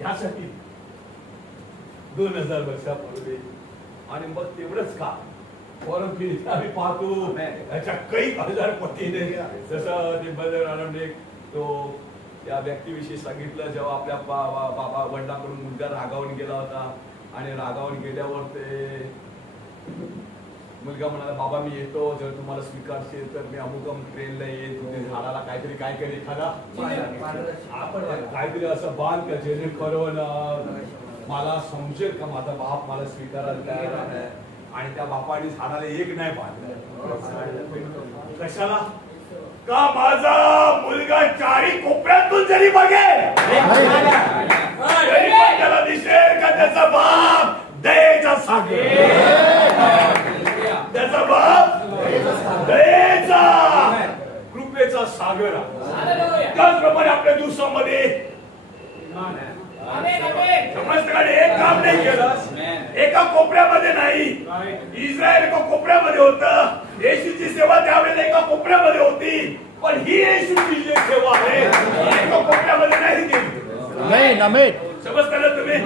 यासाठी 2000 वर्षापूर्वी आणि मग तेवढंच का परंतु आम्ही पाहतो याच्या काही हजार पटीने जसं ते बदल तो त्या व्यक्तीविषयी सांगितलं जेव्हा आपल्या बाबा वडिलांकडून मुलगा रागावून गेला होता आणि रागावून गेल्यावर ते मुलगा म्हणाला बाबा मी येतो जर तुम्हाला स्वीकारशील तर मी अमुक ट्रेनला येईल तुम्ही झाडाला काहीतरी काय केली एखादा काहीतरी असं बांध का जेणेकरून मला समजेल का माझा बाप मला स्वीकारायला तयार आहे आणि त्या बापाने झाडाला एक नाही बांधलं कशाला का माझा मुलगा चारी कोपऱ्यातून जरी बघेल तरी पण त्याला दिसेल का त्याचा बाप दयेचा सागर त्याचा बाप दयेचा कृपेचा सागर त्याचप्रमाणे आपल्या दिवसामध्ये समजकडे एक काम नाही केलं एका कोपऱ्यामध्ये नाही इस्रायल एका कोपऱ्यामध्ये होतं येशूची सेवा त्यावेळेला एका कोपऱ्यामध्ये होती पण ही येशूची जी सेवा आहे एका कोपऱ्यामध्ये नाही गेली समजता ना तुम्ही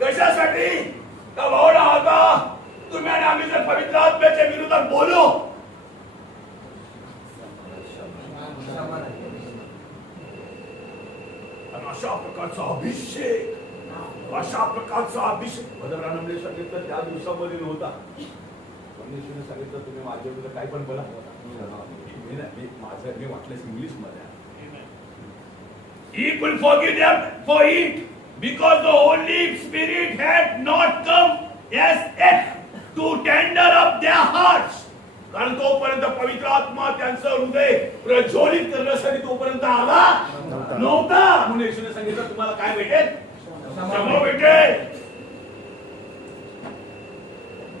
कशासाठी का भावना होता तुम्ही आणि आम्ही जर पवित्र आत्म्याच्या विरोधात बोलू अशा प्रकारचा अभिषेक बदरानंदने सांगितलं त्या दिवसामध्ये नव्हता परमेश्वरने सांगितलं तुम्ही माझ्या विरुद्ध काय पण बोला मी वाटल्यास इंग्लिश मध्ये He will forgive them for it because the Holy Spirit had not come as yet to tender up their hearts. कारण तोपर्यंत पवित्र आत्मा त्यांचं हृदय प्रज्वलित करण्यासाठी तोपर्यंत आला नव्हता म्हणून येशूने सांगितलं तुम्हाला काय भेटेल क्षमा भेटेल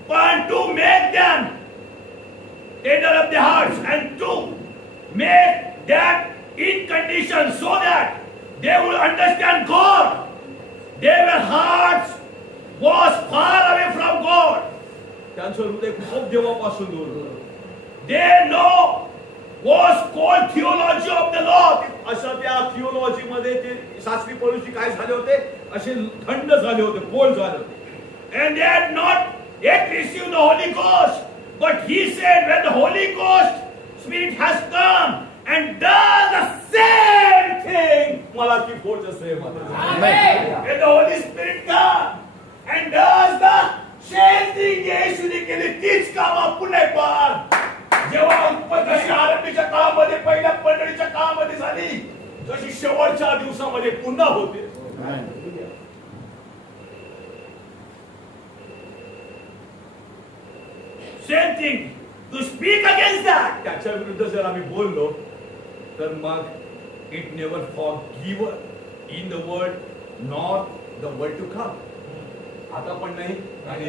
पण to make them tender up their hearts and to make that in condition so that they will understand God. Their hearts was far away from God. त्यांचं हृदय खूप देवापासून दूर होतं. They know was called theology of the Lord. अशा त्या थिओलॉजी मध्ये ते शास्त्री पौरुषी काय झाले होते असे थंड झाले होते बोल झाले होते. And they had not yet received the Holy Ghost. But he said when the Holy Ghost Spirit has come and does the same thing. Malachi 4 the same. Amen. When the Holy Spirit comes and does the same thing येशूने केली तीच कामं पुन्हा पार जेव्हा जशी आरंभीच्या काळामध्ये पहिल्या मंडळीच्या काळामध्ये झाली जशी शेवटच्या दिवसामध्ये पुन्हा होते. Same thing to speak against that त्याच्या विरुद्ध जर आम्ही बोललो तर मग it never forgiven in the world not the world to come आता पण नाही आणि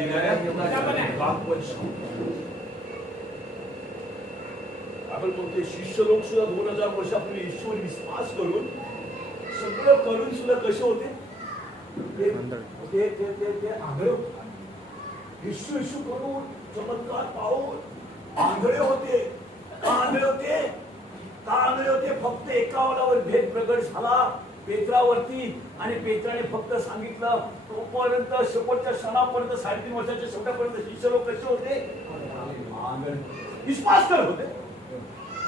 आपण म्हणतो शिष्य लोक सुद्धा 2000 वर्षापूर्वी ईश्वर विश्वास करून सगळं करून सुद्धा कसे होते ते आंधळे होते ईश्वर करून चमत्कार पाहून आंधळे होते फक्त एकावरावर भेद प्रगट झाला पेत्रावरती आणि पेत्राने फक्त सांगितलं तोपर्यंत शेवटच्या क्षणापर्यंत 3.5 वर्षाच्या शेवटापर्यंत शिष्य लोक कसे होते विश्वास करत होते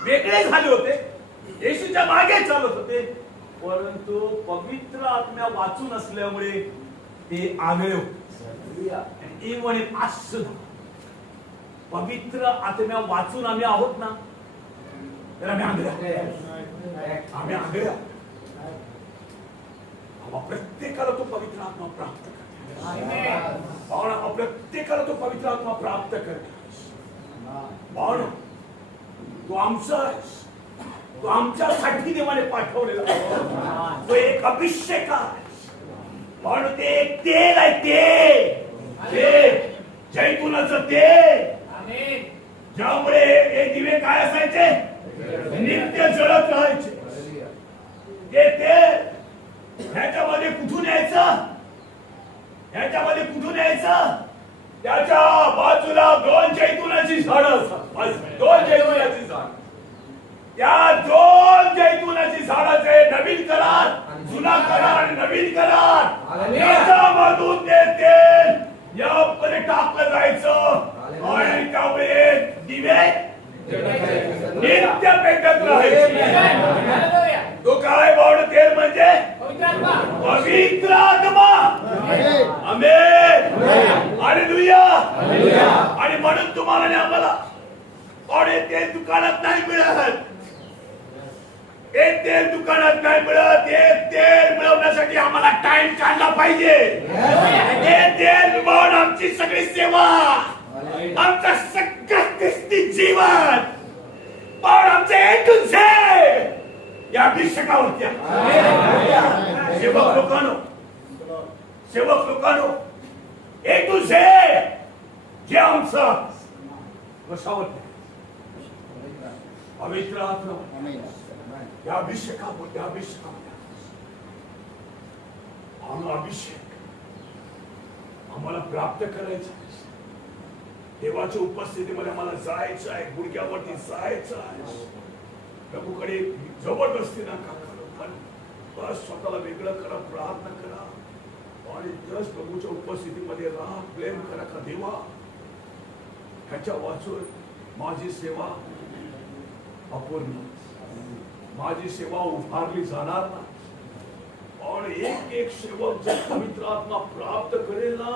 वेगळे झाले होते येशूच्या मागे चालत होते परंतु पवित्र आत्म्या वाचून असल्यामुळे ते आंधळे होते इवन इन अस पवित्र आत्म्या वाचून आम्ही आहोत ना तर आम्ही आंधळे प्रत्येकाला तो पवित्र आत्मा प्राप्त करतो प्रत्येकाला तो पवित्र आत्मा प्राप्त करतो तो आमच्यासाठी देवाने पाठवलेला तो एक अभिषेक आहे पण ते एक तेल आहे ते जैतुनाचं तेल ज्यामुळे हे दिवे काय असायचे नित्य जळत राहायचे ते तेल ह्याच्यामध्ये कुठून यायचं त्याच्या बाजूला 2 जैतुनाची झाडं असतात 2 जैतुनाची झाड त्या 2 जैतुनाची झाडाचे नवीन करार जुना करार आणि नवीन करार याच्यामधून ते तेल यामध्ये टाकलं जायचं आणि त्यामुळे दिवे नित्य पेटत राहायचे पाहिजे. तो काय बावड तेल म्हणजे पवित्र आत्मा. आमेन. हालेलुया. आणि म्हणून तुम्हाला आणि आम्हाला आणि तेल दुकानात नाही मिळत. ते तेल दुकानात नाही मिळत. ते तेल मिळवण्यासाठी आम्हाला टाइम काढला पाहिजे. ते तेल मिळवून आमची सगळी सेवा, आमचं सगळं ख्रिस्ती जीवन, पण आमचे ए टू झेड या अभिषेकावरती आहे. सेवक लोकांनो ए टू झेड जे आमचं कशावरती पवित्र आत्मा या अभिषेकामध्ये अभिषेक आम्हाला प्राप्त करायचा आहे. देवाच्या उपस्थितीमध्ये आम्हाला जायचं आहे. गुडघ्यावरती जायचं आहे. प्रभूकडे जबरदस्ती नका करू, पण बस स्वतःला वेगळं करा, प्रार्थना करा आणि जस्ट प्रभूच्या उपस्थितीमध्ये राहा. प्रेम करा का देवा ह्याच्या वाचून माझी सेवा अपूर्ण, माझी सेवा उभारली जाणार नाही. और एक एक सेवक जर पवित्र आत्मा प्राप्त करेल ना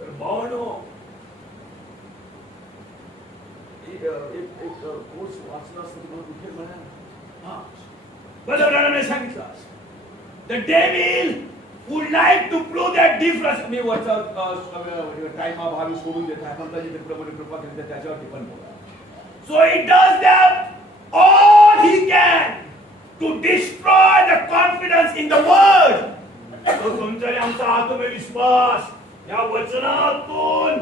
तर भावनो एक कोर्स वाचला असता तुम्हाला कुठे म्हणा बरोबर सांगितलं. The devil would like to prove that difference. मी वरचा टाइम अभावी सोडून देत आहे. पण त्याची कृपा केली त्याच्यावरती पण बोला. So he does that all he can to destroy the confidence in the word. तो तुमचा आमचा आत्मविश्वास या वचनातून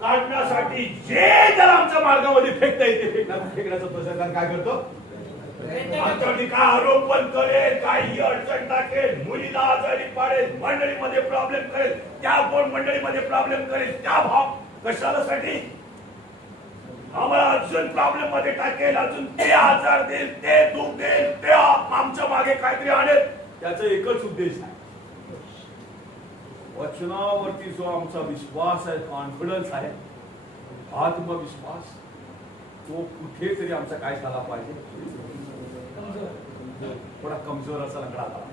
काढण्यासाठी जे जर आमच्या मार्गामध्ये फेकता येते फेकण्याचा प्रयत्न काय करतो. आमच्यावरती काय आरोप पण करेल, काही अडचण टाकेल, मुलीला आजारी पाडेल, मंडळीमध्ये प्रॉब्लेम करेल, त्या कोण मंडळीमध्ये प्रॉब्लेम करेल, त्या भाव कशासाठी आम्हाला अजून प्रॉब्लेम मध्ये टाकेल, अजून ते आजार देईल, ते दुःख देईल, ते आमच्या मागे काहीतरी आणेल. त्याचा एकच उद्देश आहे. वचनावरती जो आमचा विश्वास आहे, कॉन्फिडन्स आहे, आत्मविश्वास, तो कुठेतरी आमचा काय झाला पाहिजे, थोडा कमजोर असा लंगडा झाला.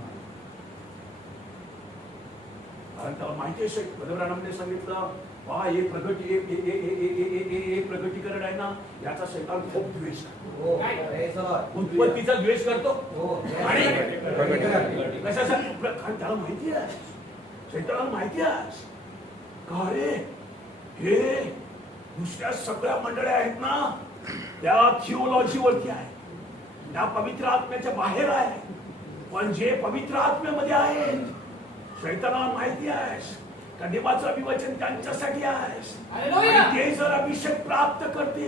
कारण त्याला माहिती आहे बरोबर सांगितलं एक प्रगटीकरण आहे ना, याचा शैतान खूप द्वेष करतो. उत्पत्तीचा द्वेष करतो आणि कशासाठी, त्याला माहिती आहे, शैतानाला माहिती आहे का रे हे दुसऱ्या सगळ्या मंडळ्या आहेत ना त्या थिओलॉजीवरती आहे, त्या पवित्र आत्म्याच्या बाहेर आहे. पण जे पवित्र आत्म्यामध्ये आहे शैतानाला माहिती आहे का देवाचं अभिवचन त्यांच्यासाठी आहे. ते जर अभिषेक प्राप्त करते,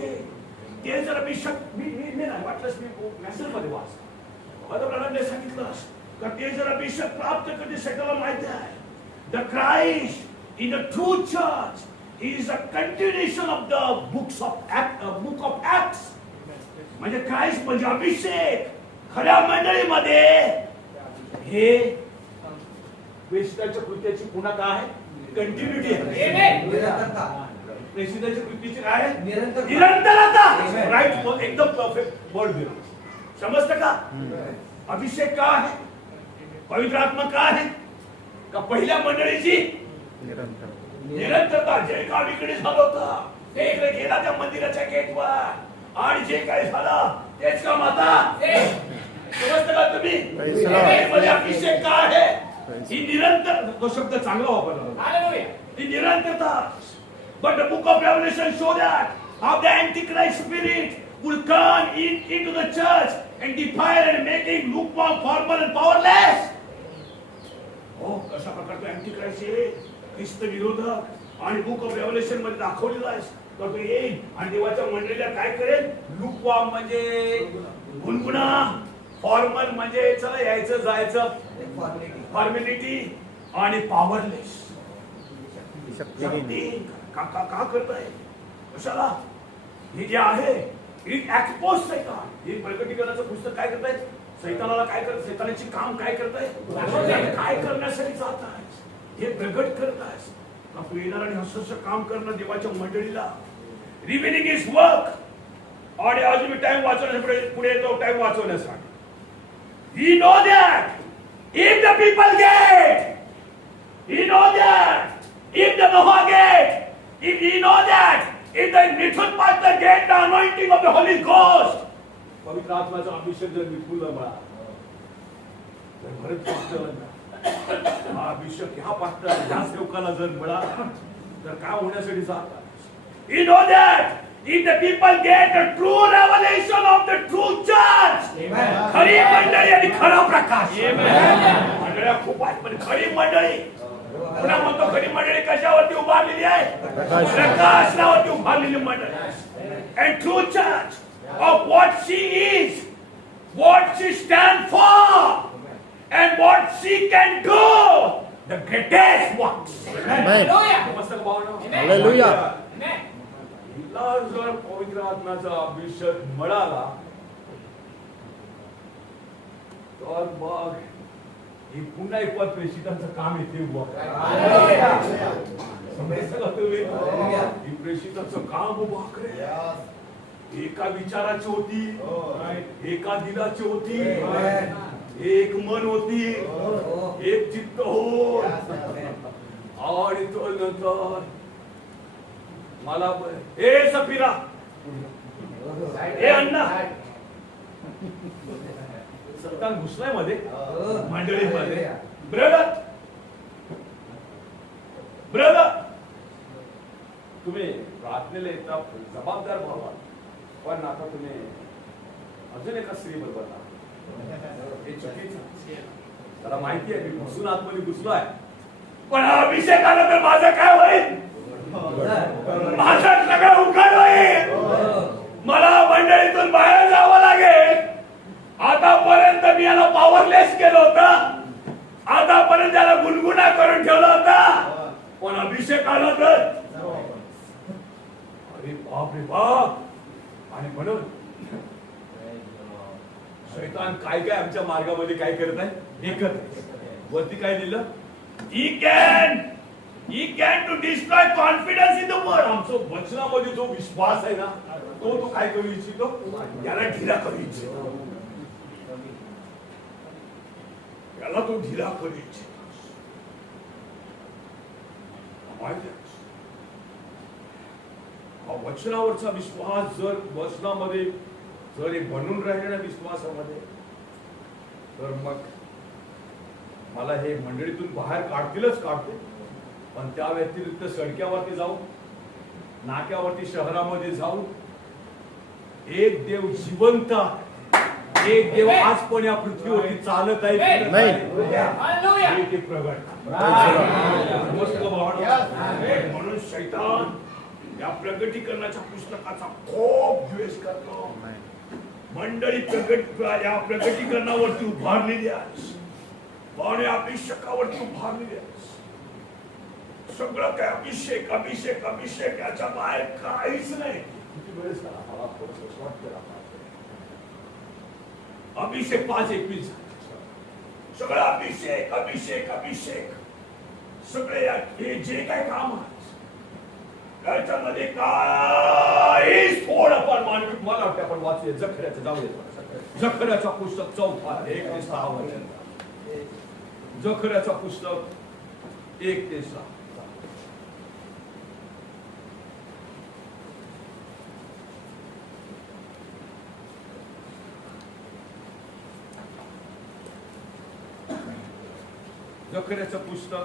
ते जर अभिषेक मी नाही वाटलंच मी मेसेज मध्ये वाचतो सांगितलं का ते जर अभिषेक प्राप्त करते शैतानाला माहिती आहे. The Christ in the true church is a continuation of the book of acts. म्हणजे क्राइस्ट म्हणजे अभिषेक. खऱ्या मंडळीमध्ये हे प्रेषिताच्या कृत्याची पुन्हा काय आहे, कंटिन्युटी आहे. प्रेषिताच्या कृतीची काय आहे, निरंतरता. राईट, एकदम परफेक्ट वर्ड दिला. समजतं का. अभिषेक का आहे, पवित्र आत्मा का आहे का पहिल्या मंडळीची निरंतरता. जे काम इकडे झालं होतं ते इकडे गेला त्या मंदिराच्या गेटवर आणि जे काही झालं तेच काम आता. समजतं का तुम्ही. अभिषेक का आहे, ही निरंतर, तो शब्द चांगला वापरला, ही निरंतरता. But the book of Revelation show that how the Antichrist spirit will come into the church and defile and making lukewarm, formal and powerless. हो, कशा प्रकारचा अँटिक्राइस्ट आहे, ख्रिस्त विरोधक. आणि बुक ऑफ रेव्हलेशन मध्ये दाखवलेला आहे तर तो येईल आणि देवाच्या मंडळीला काय करेल, lukewarm म्हणजे गुणगुणा, फॉर्मल म्हणजे चला यायचं जायचं फॉर्मॅलिटी, आणि पॉवरलेस का करताय कशाला. हे जे आहे इट एक्सपोज सैतान. हे प्रकटीकरणाचं पुस्तक काय करताय, सैतानाला काय करत, सैतानाची काम काय करताय, काय करण्यासाठी जात आहे हे प्रगट करत आहेस. तू येणार आणि हसं काम करणं देवाच्या मंडळीला, रिव्हिलिंग हिज वर्क आणि अजून मी टाइम वाचवण्यासाठी पुढे येतो, टाइम वाचवण्यासाठी. We know that if the people get, we know that if the Noah get, if we know that if the Mithun pastor get the anointing of the Holy Ghost, पवित्र आत्म्याचा अभिषेक जर विपुल मिळाला, तर भरत पास्टर हा अभिषेक ह्या पास्टर ह्या सेवकाला जर मिळाला तर काय होण्यासाठी जातात. We know that if the people get the true revelation of the true church, खरी मंडळी आणि खरा प्रकाश. मंडळ्या खूप आहेत पण खरी मंडळी पुन्हा म्हणतो, खरी मंडळी कशावरती उभारलेली आहे? प्रकाशावरती उभारलेली मंडळी. And true church of what she is, what she stands for, and what she can do, the greatest works. मस्त भावना. Hallelujah. हिला जर पवित्र आत्म्याचा अभिषेक मिळाला तर मग ही पुन्हा एक पद प्रेषितांचं काम येते उभं. समजलं का तुम्ही? ही प्रेषितांचं काम उभं करेल. एका विचाराची होती, एका दिलाची होती, एक मन होती, एक चित्त हो. आणि तो नंतर मला ए सफीरा, ए अण्णा, सत्तान घुसलाय मध्ये मंडळीमध्ये. ब्रदर ब्रदर तुम्ही प्रार्थनेला येता जबाबदार व्हावा, पण आता तुम्ही अजून एका स्त्री बरोबर हे चुकीचं. त्याला माहिती आहे मी घुसून आतमध्ये घुसलोय, पण अभिषेक आला तर माझं काय होईल? माझं सगळं उघड होईल. मला मंडळीतून बाहेर जावं लागेल. आतापर्यंत मी याला पॉवरलेस केलं होतं, आतापर्यंत याला गुणगुणा करून ठेवला होता, पण अभिषेक आला तर अरे बाप रे बाप. आणि म्हणून शैतान काय काय आमच्या मार्गामध्ये काय करत आहे? एकच वरती काय दिलं? He can to destroy confidence in the word. आमचं वचनामध्ये जो विश्वास आहे ना, तो काय करू इच्छितो? याला ढिला करू इच्छितो. याला तो ढिला करू इच्छितो. माहिती आहे? हा वचनावरचा विश्वास जर वचनामध्ये जर एक बनून राहिले ना विश्वासामध्ये, तर मग मला हे मंडळीतून बाहेर काढतीलच काढते, पण त्या व्यतिरिक्त सडक्यावरती जाऊ, नाक्यावरती शहरामध्ये जाऊ, एक देव जिवंत, एक देव आज पण या पृथ्वीवरती चालत आहे प्रगट. म्हणून शैतान या प्रगटीकरणाच्या पुस्तकाचा खूप द्वेष करतो. मंडळी या प्रगटीकरणावरती उभारलेली आहे, आणि अभिषेकावरती उभारलेली आहे. सगळं काय अभिषेक अभिषेक अभिषेक, याच्या बाहेर काहीच नाही. किती वेळेस मला थोडंसं शॉर्ट करा. अभिषेक 5:21 सगळं अभिषेक अभिषेक अभिषेक. सगळे हे जे काय काम आहे त्याच्यामध्ये काहीच थोडं पण मानवी. मला वाटतं आपण वाचूया जखऱ्याचं, जाऊ दे. जखऱ्याचा पुस्तक 4 1 ते 6 वचन. जखऱ्याचा पुस्तक 1 ते 6. जखऱ्याचं पुस्तक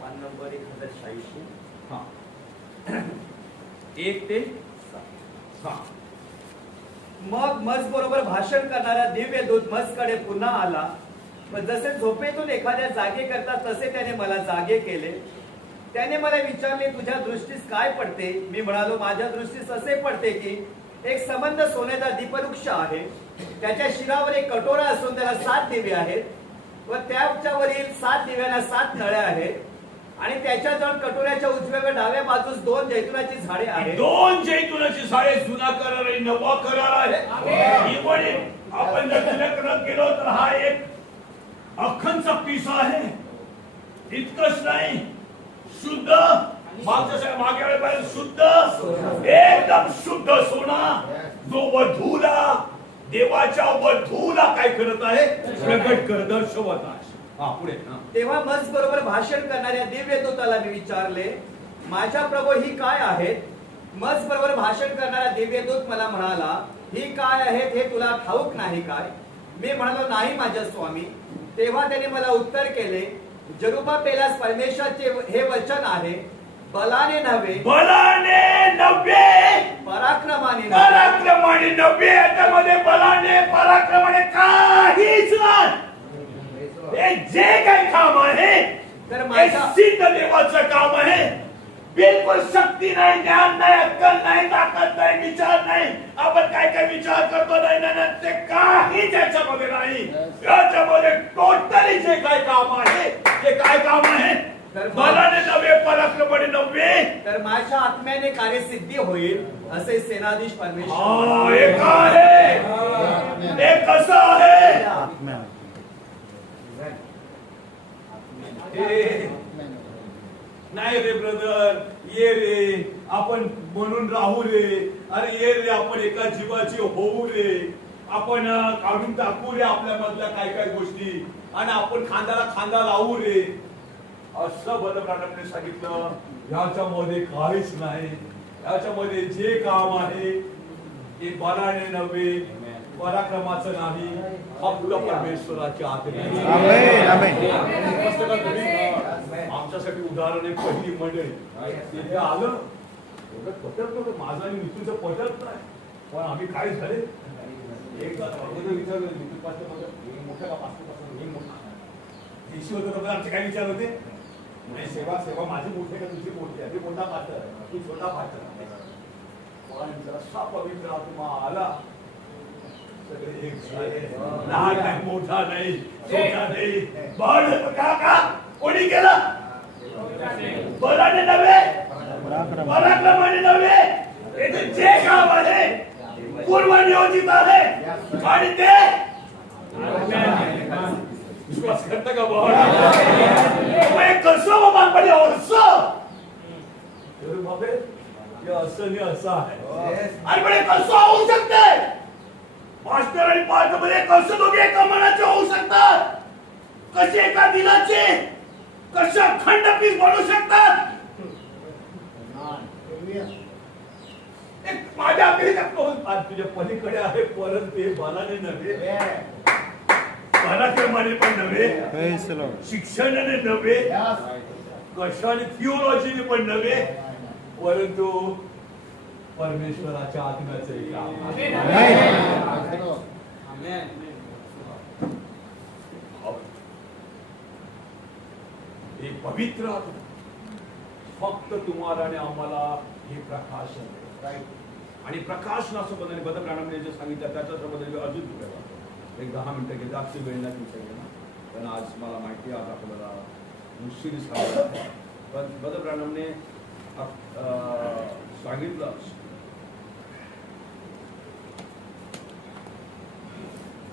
पान नंबर 1086. 1 ते 6. मग मज बरोबर भाषण करणारा दिव्य दूत मजकडे पुन्हा आला. जसे झोपेतून एखाद्या जागे करतात तसे त्याने मला जागे केले. त्याने मला विचारले, तुझ्या दृष्टीस काय पडते? मी म्हणालो, माझ्या दृष्टीस असे पडते की एक संबंध सोन्याचा दीपवृक्ष आहे. त्याच्या शिरावर एक कटोरा असून त्याला 7 दिवे आहेत व त्याच्यावरील 7 दिव्यांना 7 नळ्या आहेत. आणि त्याच्याजवळ कटोऱ्याच्या उजव्या व डाव्या बाजूस 2 जैतुनाची झाडे आहेत. 2 जैतुनाची झाडे. जुना करार आहे, नवा करार आहे. आपण जर जुन्या करारात गेलो तर हा एक अख्खनचा पिसा आहे. इतकंच नाही, शुद्ध मागे वेळेपर्यंत शुद्ध, एकदम शुद्ध सोना जो वधूला, देवाच्या वधूला काय करत आहे, प्रगट कर, दर्शवत आहे. हा पुढे. तेव्हा मज बरोबर भाषण करणाऱ्या दिव्य दूताला मी विचारले, माझ्या प्रभू ही काय आहेत? मज बरोबर भाषण करणारा दिव्य दूत मला म्हणाला, ही काय आहेत हे तुला ठाऊक नाही काय? मी म्हणालो, नाही माझ्या स्वामी. तेव्हा त्याने मला उत्तर केले, जरुब्बाबेलास परमेश्वराचे हे वचन आहे, बलाने नव्हे, बलाने नव्हे, पराक्रमाने नव्हे. पराक्रमाने नव्हे. याच्यामध्ये बलाने पराक्रमाने काहीच नाही. हे जे काही काम आहे तर हे माझ्या सिद्ध देवाचं काम आहे. बिलकुल शक्ती नाही, ज्ञान नाही, अक्कल नाही, ताकद नाही, विचार नाही. आपण काय काय विचार करतो नाही ना, ते काही त्याच्यामध्ये नाही. याच्यामध्ये टोटली जे काय काम आहे, जे काय काम आहे, तर बलाने नव्हे, पराक्रमाने नव्हे. तर माझ्या आत्म्याने कार्यसिद्धी होईल असे सेनाधीश परमेश्वर. हा, हे काय आहे, हे कसं आहे. नाही रे ब्रदर, ये रे आपण म्हणून राहू रे. अरे ये रे आपण एका जीवाची होऊ रे. आपण काढून टाकू रे आपल्या मधल्या काय काय गोष्टी आणि आपण खांद्याला खांदा लावू रे. असं बलरामाने सांगितलं. याच्यामध्ये काहीच नाही. याच्यामध्ये जे काम आहे ते बलाने नव्हे, पराक्रमाचं नाही, फक्त परमेश्वराच्या आज्ञेने. आमच्यासाठी उदाहरण आहे. पहिली मंडळी तिथे आलं, पटत नव्हतं माझं आणि मिथूनचं पटत नाही. पण आम्ही काय झाले, एकदा विचारलं मिथून मोठ्या का पासून हे मोठा देशी होतं. आमचे काय विचार होते, म्हणजे सेवा सेवा माझी मोठी का तुझी मोठी आहे, मोठा पात्र तू छोटा पात्र. पण जसा पवित्र आत्मा आला, सगळे एक झाले. लहान नाही, मोठा नाही, छोटा नाही. बळ का कोणी केलं, बलाने नव्हे, पराक्रमाने नव्हे. याचे जे काम आहे पूर्वनियोजित आहे आणि ते विश्वास करता का कसं बाबा असं बाबे असं नाही असं आहे. आणि पण कसं होऊ शकतंय, मास्टर आणि पार्ट मध्ये कसं दोघे एका मनाचे होऊ शकतात, कसे एका दिलाचे, कशा खंडपीठ बनू शकतात. माझ्या तुझ्या पलीकडे आहे, परंतु हे बलाने नव्हे, पराक्रमाने पण नव्हे, शिक्षणाने नव्हे, कशाने थिओलॉजीने पण नव्हे, परंतु परमेश्वराच्या आत्म्याचे काम. हे पवित्र आत्मा फक्त तुम्हाला आणि आम्हाला हे प्रकाशन आहे. आणि प्रकाशनासोबत बदलप्राणाने जे सांगितलं त्याच्या सोबत अजून पुढे एक 10 मिनिटं घेतात. जास्त वेळ नाही सगळ्यांना, पण आज मला माहिती आहे आज आपल्याला मुश्किल झालं. पण बदलप्राणाने सांगितलं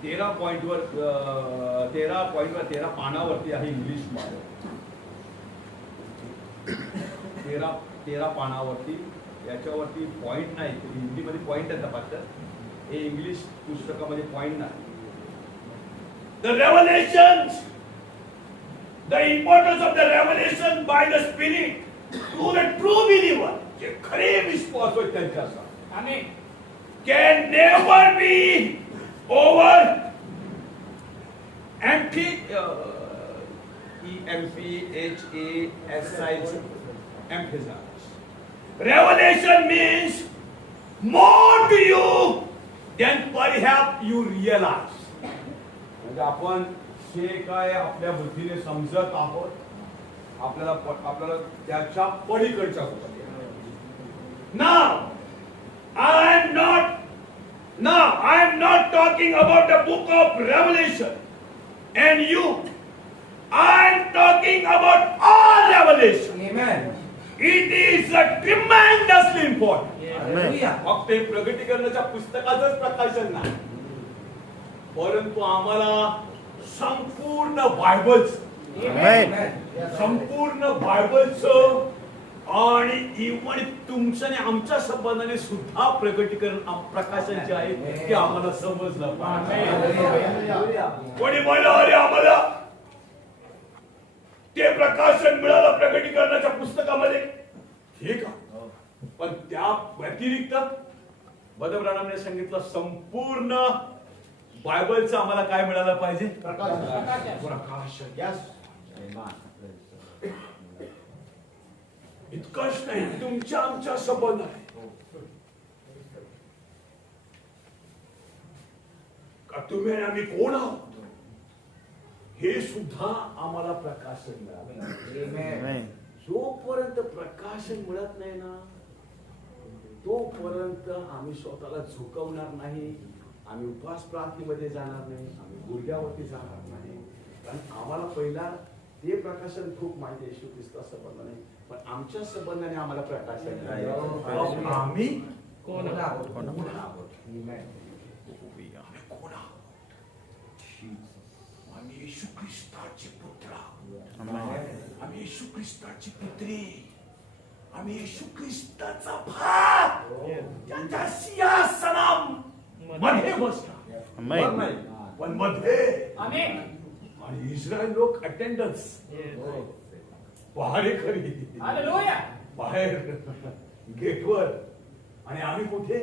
13 पॉइंटवर 13 पानावरती आहे इंग्लिश मध्ये. 13 पानावरती याच्यावरती पॉइंट नाही. हिंदीमध्ये पॉइंट आहे फक्त, हे इंग्लिश पुस्तकामध्ये पॉइंट नाही. The revelations, the importance of the revelation by the Spirit to the true believer, जे खरे विश्वास होते त्यांच्यासाठी, can never be over emphasized. Revelation means more to you than perhaps you realize. म्हणजे आपण जे काय आपल्या बुद्धीने समजत आहोत, आपल्याला त्याच्या पलीकडच्या गोष्टी. Now I am not talking about the book of Revelation and you. I am talking about all revelation. Amen. It is a tremendously important. Hallelujah. फक्त हे प्रगटीकरणाच्या पुस्तकाचंच प्रकाशन नाही, परंतु आम्हाला संपूर्ण बायबलचं आणि इव्हन तुमच्या आणि आमच्या संबंधाने सुद्धा प्रकटीकरण प्रकाशन जे आहे ते आम्हाला समजलं पाहिजे. कोणी म्हणलं अरे आम्हाला ते प्रकाशन मिळालं प्रकटीकरणाच्या पुस्तकामध्ये, ठीक आहे, पण त्या व्यतिरिक्त बदब्राणाने सांगितलं संपूर्ण बायबलचं आम्हाला काय मिळालं पाहिजे? प्रकाशन. इतकंच नाही, तुमच्या आमच्या संबंध आहे का तुम्ही आणि आम्ही कोण आहोत हे सुद्धा आम्हाला प्रकाशन मिळालं. जोपर्यंत प्रकाशन मिळत नाही ना तोपर्यंत आम्ही स्वतःला झुकवणार नाही, आम्ही उपवास प्रार्थनेमध्ये जाणार नाही, आम्ही गुडघ्यावरती जाणार नाही. कारण आम्हाला पहिला ते प्रकाशन खूप माहिती आहे, येशू ख्रिस्त संबंध नाही, पण आमच्या संबंधाने आम्हाला प्रकाशन नाही. आम्ही कोण आहोत? आम्ही येशू ख्रिस्ताची पुत्र, आम्ही येशू ख्रिस्ताची पुत्री, आम्ही येशू ख्रिस्ताचा भाग ज्यांच्या सिंहासनामध्ये बसला, पण मध्ये आणि इस्रायल लोक अटेंडन्स पहारेकरी बाहेर गेटवर, आणि आम्ही कुठे?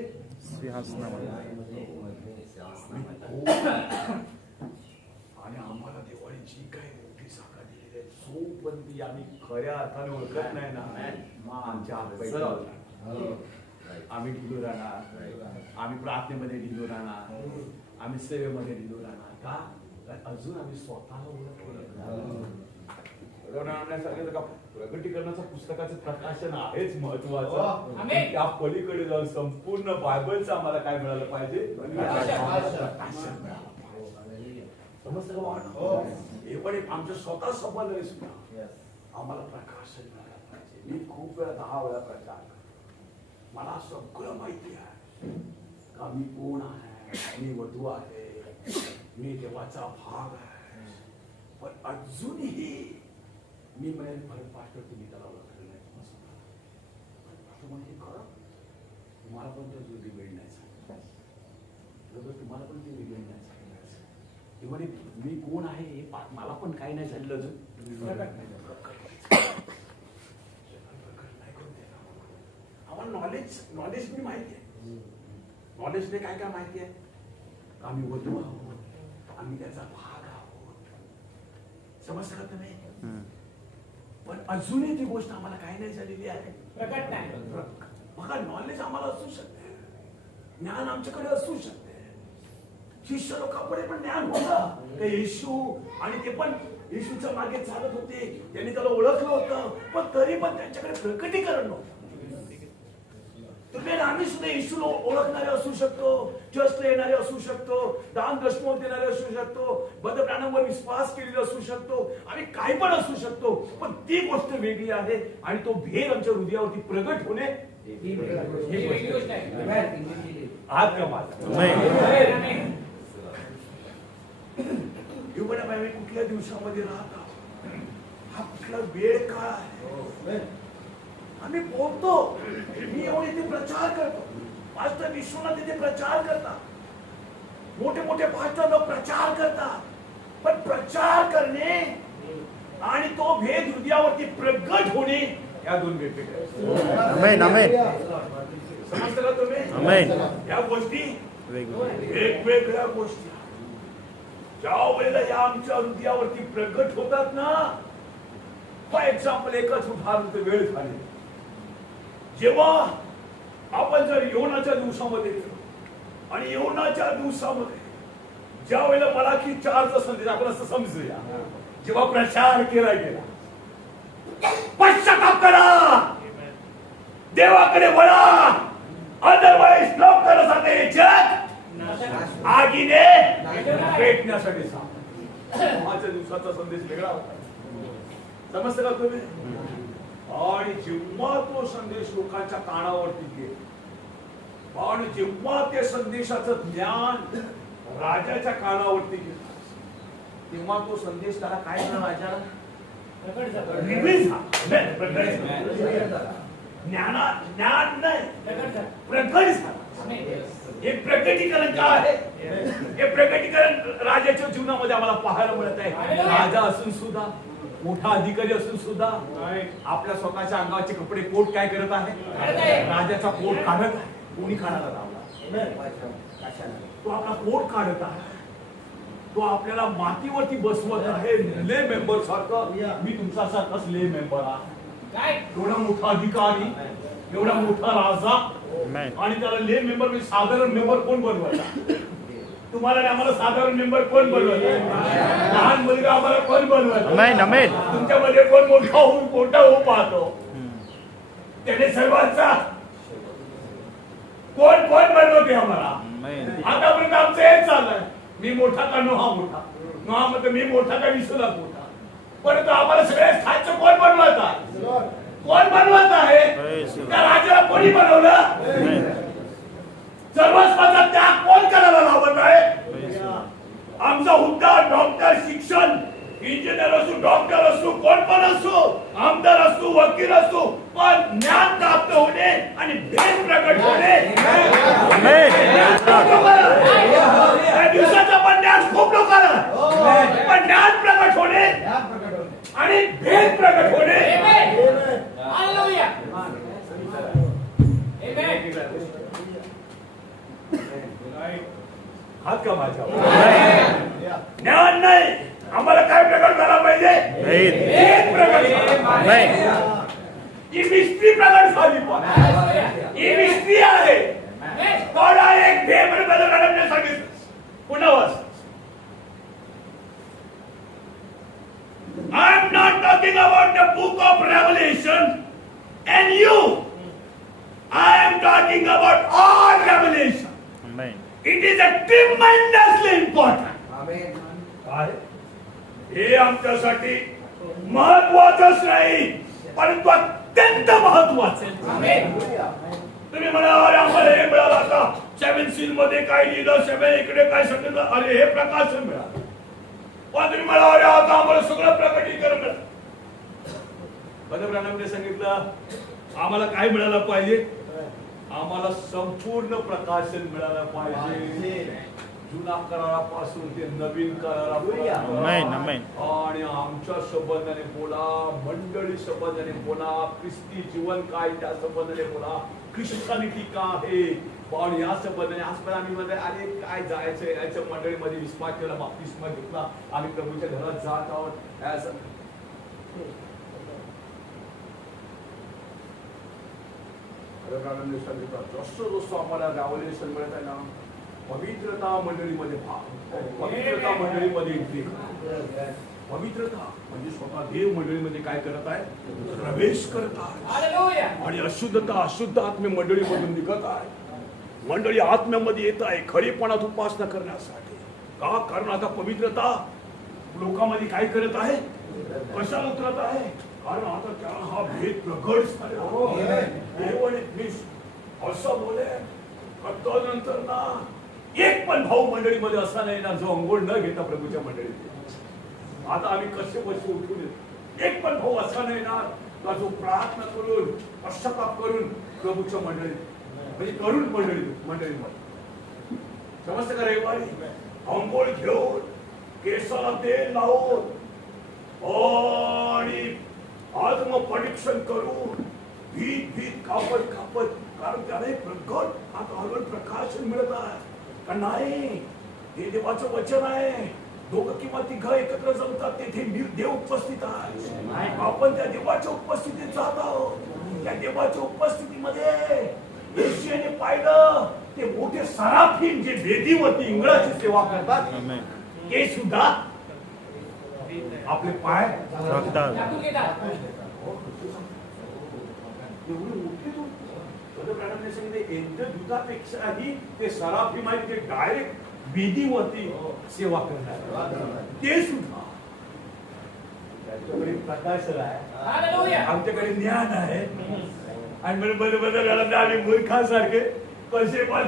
आणि आम्हाला देवाची काय मोठी साखर दिलेली आहे, जोपर्यंत आम्ही खऱ्या अर्थाने ओळखत नाही ना आमच्या आम्ही ढिलो राहणार, आम्ही प्रार्थनेमध्ये ढिलो राहणार, आम्ही सेवेमध्ये ढिलो राहणार. का? अजून आम्ही स्वतःला ओळखलं. प्रकटीकरणाच्या पुस्तकाचं प्रकाशन आहेच महत्वाचं, त्या पलीकडे जाऊन संपूर्ण बायबलचं आम्हाला काय मिळालं पाहिजे? हे पण एक आमच्या स्वतः संबंध आहे सुद्धा आम्हाला प्रकाशन मिळालं पाहिजे. मी खूप वेळा 10 वेळा प्रचार करतो, मला सगळं माहिती आहे का मी कोण आहे, मी वधू आहे, मी देवाचा भाग आहे, पण अजूनही मी म्हणेन पास्टर तुम्ही त्याला ओळखलं नाही. म्हणजे खरं तुम्हाला पण ते डिबेट नाही सांगितलं, तुम्हाला पण ते डिबेट नाही सांगितलं. म्हणे मी कोण आहे हे मला पण काही नाही झालेलं अजून. आम्हाला नॉलेज मी माहिती आहे, नॉलेजने काय काय माहिती आहे? आम्ही वधू आहोत, आम्ही त्याचा भाग आहोत. समजतं का तुम्ही? पण अजूनही ती गोष्ट आम्हाला काही नाही झालेली आहे, प्रकट नाही. बघा, नॉलेज आम्हाला असू शकते, ज्ञान आमच्याकडे असू शकते, शिष्य लोकांकडे पण ज्ञान होतं, ते येशू आणि ते पण येशूच्या मागे चालत होते, त्यांनी त्याला ओळखलं होतं, पण तरी पण त्यांच्याकडे प्रकटीकरण नव्हतं. तुम्ही आम्ही सुद्धा येशूला ओळखणारे असू शकतो, चर्चला येणारे असू शकतो, दान दशमोह देणारे असू शकतो, बदप्राणांवर विश्वास केलेला असू शकतो, आम्ही काय पण असू शकतो, पण ती गोष्ट वेगळी आहे आणि तो भेद आमच्या हृदयावरती प्रगट होणे ही वेगळी गोष्ट आहे. हात का माझा कुठल्या दिवसामध्ये राहता, हा कुठला वेळ काळ आहे. आम्ही बोलतो, मी येऊन इथे प्रचार करतो, पास्टर विश्वनाथ तिथे प्रचार करतात, मोठे मोठे पास्टर लोक प्रचार करतात, पण प्रचार करणे आणि तो भेद हृदयावरती प्रगट होणे या दोन वेगवेगळ्या. समजतं का तुम्ही? या गोष्टी वेगवेगळ्या गोष्टी. ज्या वेळेला या आमच्या हृदयावरती प्रगट होतात ना, फॉर एक्झाम्पल एकच उदाहरण, वेळ झाली जेव्हा आपण जर योनाच्या दिवसामध्ये गेलो आणि योनाच्या दिवसामध्ये ज्या वेळेला मलाकी 4चा संदेश आपण असं समजूया, जेव्हा प्रचार केला गेला, पश्चाताप करा, देवाकडे वळा, अदरवाईज लोकांसाठी जग आगीने पेटण्यासाठी सांग. माझ्या दिवसाचा संदेश वेगळा होता. समजतं का तुम्ही? आणि जेव्हा तो संदेश लोकांच्या कानावरती गेला आणि जेव्हा त्या संदेशाचं ज्ञान राजाच्या कानावरती गेलं, तेव्हा तो संदेश त्याला काय झाला? राजाला रिव्हील झाला. नाही, प्रकट झाला. ज्ञान नाही, प्रकट झाला. हे प्रकटीकरण काय आहे? हे प्रकटीकरण राजाच्या जीवनामध्ये आम्हाला पाहायला मिळत आहे. राजा असून सुद्धा, मोठा अधिकारी असून सुद्धा आपल्या स्वतःच्या अंगाचे कपडे कोट काय करत आहे? राजाचा कोट काढत आहे. कोणी काढायला लावला? तो आपला कोट काढत आहे. तो आपल्याला मातीवरती बसवत आहे. ले मेंबर सारखं मी तुमचा सारखाच ले मेंबर आहे. एवढा मोठा अधिकारी, एवढा मोठा राजा, आणि त्याला ले मेंबर म्हणजे साधारण मेंबर कोण बनवायचा? तुम्हाला आणि आम्हाला साधारण मेंबर कोण बनवायचा? लहान मुलगा आम्हाला कोण बनवायचा? तुमच्यामध्ये कोण मोठा होऊ पाहतो? त्याने सर्वांचा कोण बनवते आम्हाला? आतापर्यंत आमचं हेच चाललंय, मी मोठा का नोहा मोठा, नोहा म्हणतो मी मोठा का विसुला मोठा. परंतु आम्हाला सगळ्या स्थानचं कोण बनवत आहे? कोण बनवत आहे? त्या राजाला कोणी बनवलं? सर्वस्वाचा त्याग कोण करायला लावत आहे? आमचा हुद्दा, डॉक्टर, शिक्षण, इंजिनियर असू, डॉक्टर असू, कोण पण असू, आमदार असू, वकील असू, पण ज्ञान प्राप्त होणे आणि भेद प्रकट होणे. त्या दिवसाचा पण ज्ञान खूप लोकांना, पण ज्ञान प्रकट होणे आणि भेद प्रकट होणे. हात का माझ्या ज्ञान नाही, आम्हाला काय प्रकट झाला पाहिजे? भेद प्रकट झाला. ही मिस्त्री प्रकट झाली. पण ही मिस्त्री आहे. थोडा एक भेद बदल मॅडमने सांगितलं. पुन्हा वाच. I am not talking about the book of Revelation and you. I am talking about all Revelation. It is a tremendously important. काय? हे आमच्यासाठी महत्वाचंच नाही, परंतु अत्यंत महत्वाचं. तुम्ही म्हणा अरे आम्हाला हे मिळालं, आता 7 सील मध्ये काय लिहिलं, 7 इकडे काय सांगितलं, अरे हे प्रकाशन मिळालं. पण तुम्ही म्हणा अरे आता आम्हाला सगळं प्रकटीकरण मिळालं. पंतप्रधानांनी सांगितलं आम्हाला काय मिळालं पाहिजे? आम्हाला संपूर्ण प्रकाशन मिळालं पाहिजे. जुना करारापासून ते नवीन करारापर्यंत. आणि आमच्या संबंधाने बोला, मंडळी संबंधाने बोला, ख्रिस्ती जीवन काय त्या संबंधाने बोला, ख्रिश्चनिटी का आहे. पण या संबंधाने आजपर्यंत आम्ही मध्ये अरे काय जायचं याच्या मंडळीमध्ये विश्वास केला, बाप्तिस्मा घेतला, आम्ही प्रभूच्या घरात जात आहोत. जसं आम्हाला रेव्हल्युशन मिळत आहे ना, पवित्रता मंडळीमध्ये पवित्रता मंडळीमध्ये येते. पवित्रता म्हणजे स्वतः देव मंडळीमध्ये काय करत आहे? प्रवेश करत आहे. आणि अशुद्धता, अशुद्ध आत्मे मंडळीमधून निघत आहे. मंडळी आत्म्यामध्ये येत आहे खरीपणात उपासना करण्यासाठी. का? कारण आता पवित्रता लोकांमध्ये काय करत आहे? कशाला उतरत आहे? कारण आता त्या हा भेद प्रगट झाला. देवाने असं बोले तदनंतर ना एक पण भाऊ मंडळीमध्ये असा नाही ना जो अंघोळ न घेता प्रभूच्या मंडळीत. आता आम्ही कसे बसे उठून एक पण भाऊ असा नाही ना का जो प्रार्थना करून पश्चाताप करून प्रभूच्या मंडळीत, म्हणजे करून मंडळीमध्ये समजतं का? रविवारी अंघोळ घेऊन केसाला तेल लावून आणि आत्मपरीक्षण करून भीत कापत कारण त्याने प्रगट आता हळूहळू प्रकाशन मिळत आहे का नाही? हे देवाचं वचन आहे. दोघं किंवा तिघं एकत्र जमतात तेथे देव उपस्थित आहे. आपण त्या देवाच्या उपस्थितीत जात आहोत. त्या देवाच्या उपस्थितीमध्ये येशूने पाहिलं ते मोठे सराफीम जे वेदीवरती इंगळाची सेवा करतात ते सुद्धा आपले पाय दुधापेक्षाही ते सराफीम आहे, ते डायरेक्ट वेदीवरती सेवा करतात. ते सुद्धा त्यांच्याकडे प्रकाश आहे, आमच्याकडे ज्ञान आहे. आणि बदल आम्ही मूर्खासारखे कसे पण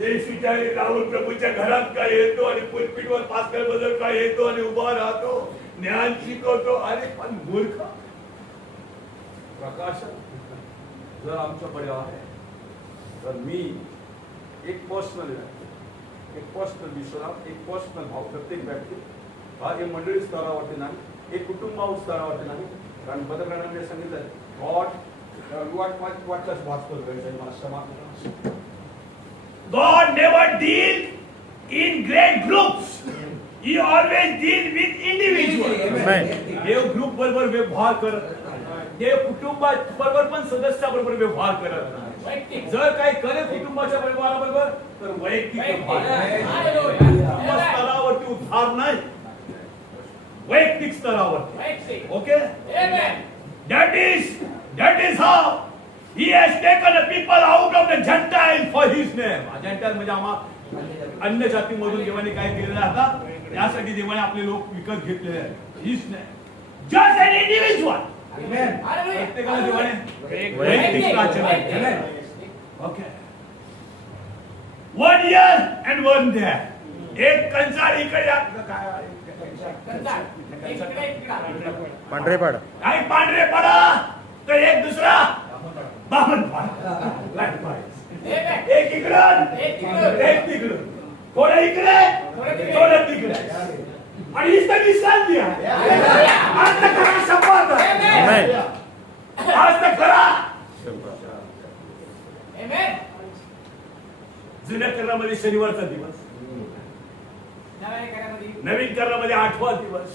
येशूच्या राहुल प्रभूच्या घरात काय येतो आणि पुलपीठवर पास्कल बदल काय येतो आणि उभा राहतो. ज्ञान शिकवतो. अरे पण मूर्ख प्रकाश जर आमच्याकडे आहे तर मी एक पर्सनल विश्वास, एक पर्सनल भाव प्रत्येक व्यक्ती हा हे मंडळी स्तरावरती नाही, एक कुटुंब स्तरावरती नाही. कारण पत्रकारांनी सांगितलं what does gospel mean? मला क्षमा करा. God never deal in great groups. He always deal with individuals. देव ग्रुप बरोबर व्यवहार करत नाही. देव कुटुंबाबरोबर पण सदस्याबरोबर व्यवहार करत नाही. जर काही करे कुटुंबाच्या व्यवहाराबरोबर तर वैयक्तिक व्यवहार. कुटुंब स्तरावरती उद्धार नाही, वैयक्तिक स्तरावरती. Okay, that is how he has taken the people out of the Gentile for his name. Gentile म्हणजे आम्हा अन्य जातीमधून देवाने काय केलेलं आहे आता, यासाठी देवाने आपले लोक विकत घेतलेले आहेत. his name, just an individual. प्रत्येकाला देवाने वैयक्तिक राज्य दिले. Okay, 1 year and 1 day. एक कंसाळ इकडे काय पांढरे पाडा काही पांढरे पडा तर एक दुसरा बामण पाडा. एक इकडं एक तिकडं, थोडं इकडे थोडं तिकडे, आणि इथं विश्रांती आहे. आज तर खरा शपथ आहे. आज तर खरा जुन्या करारामध्ये शनिवारचा दिवस, नवीन करारामध्ये 8वा दिवस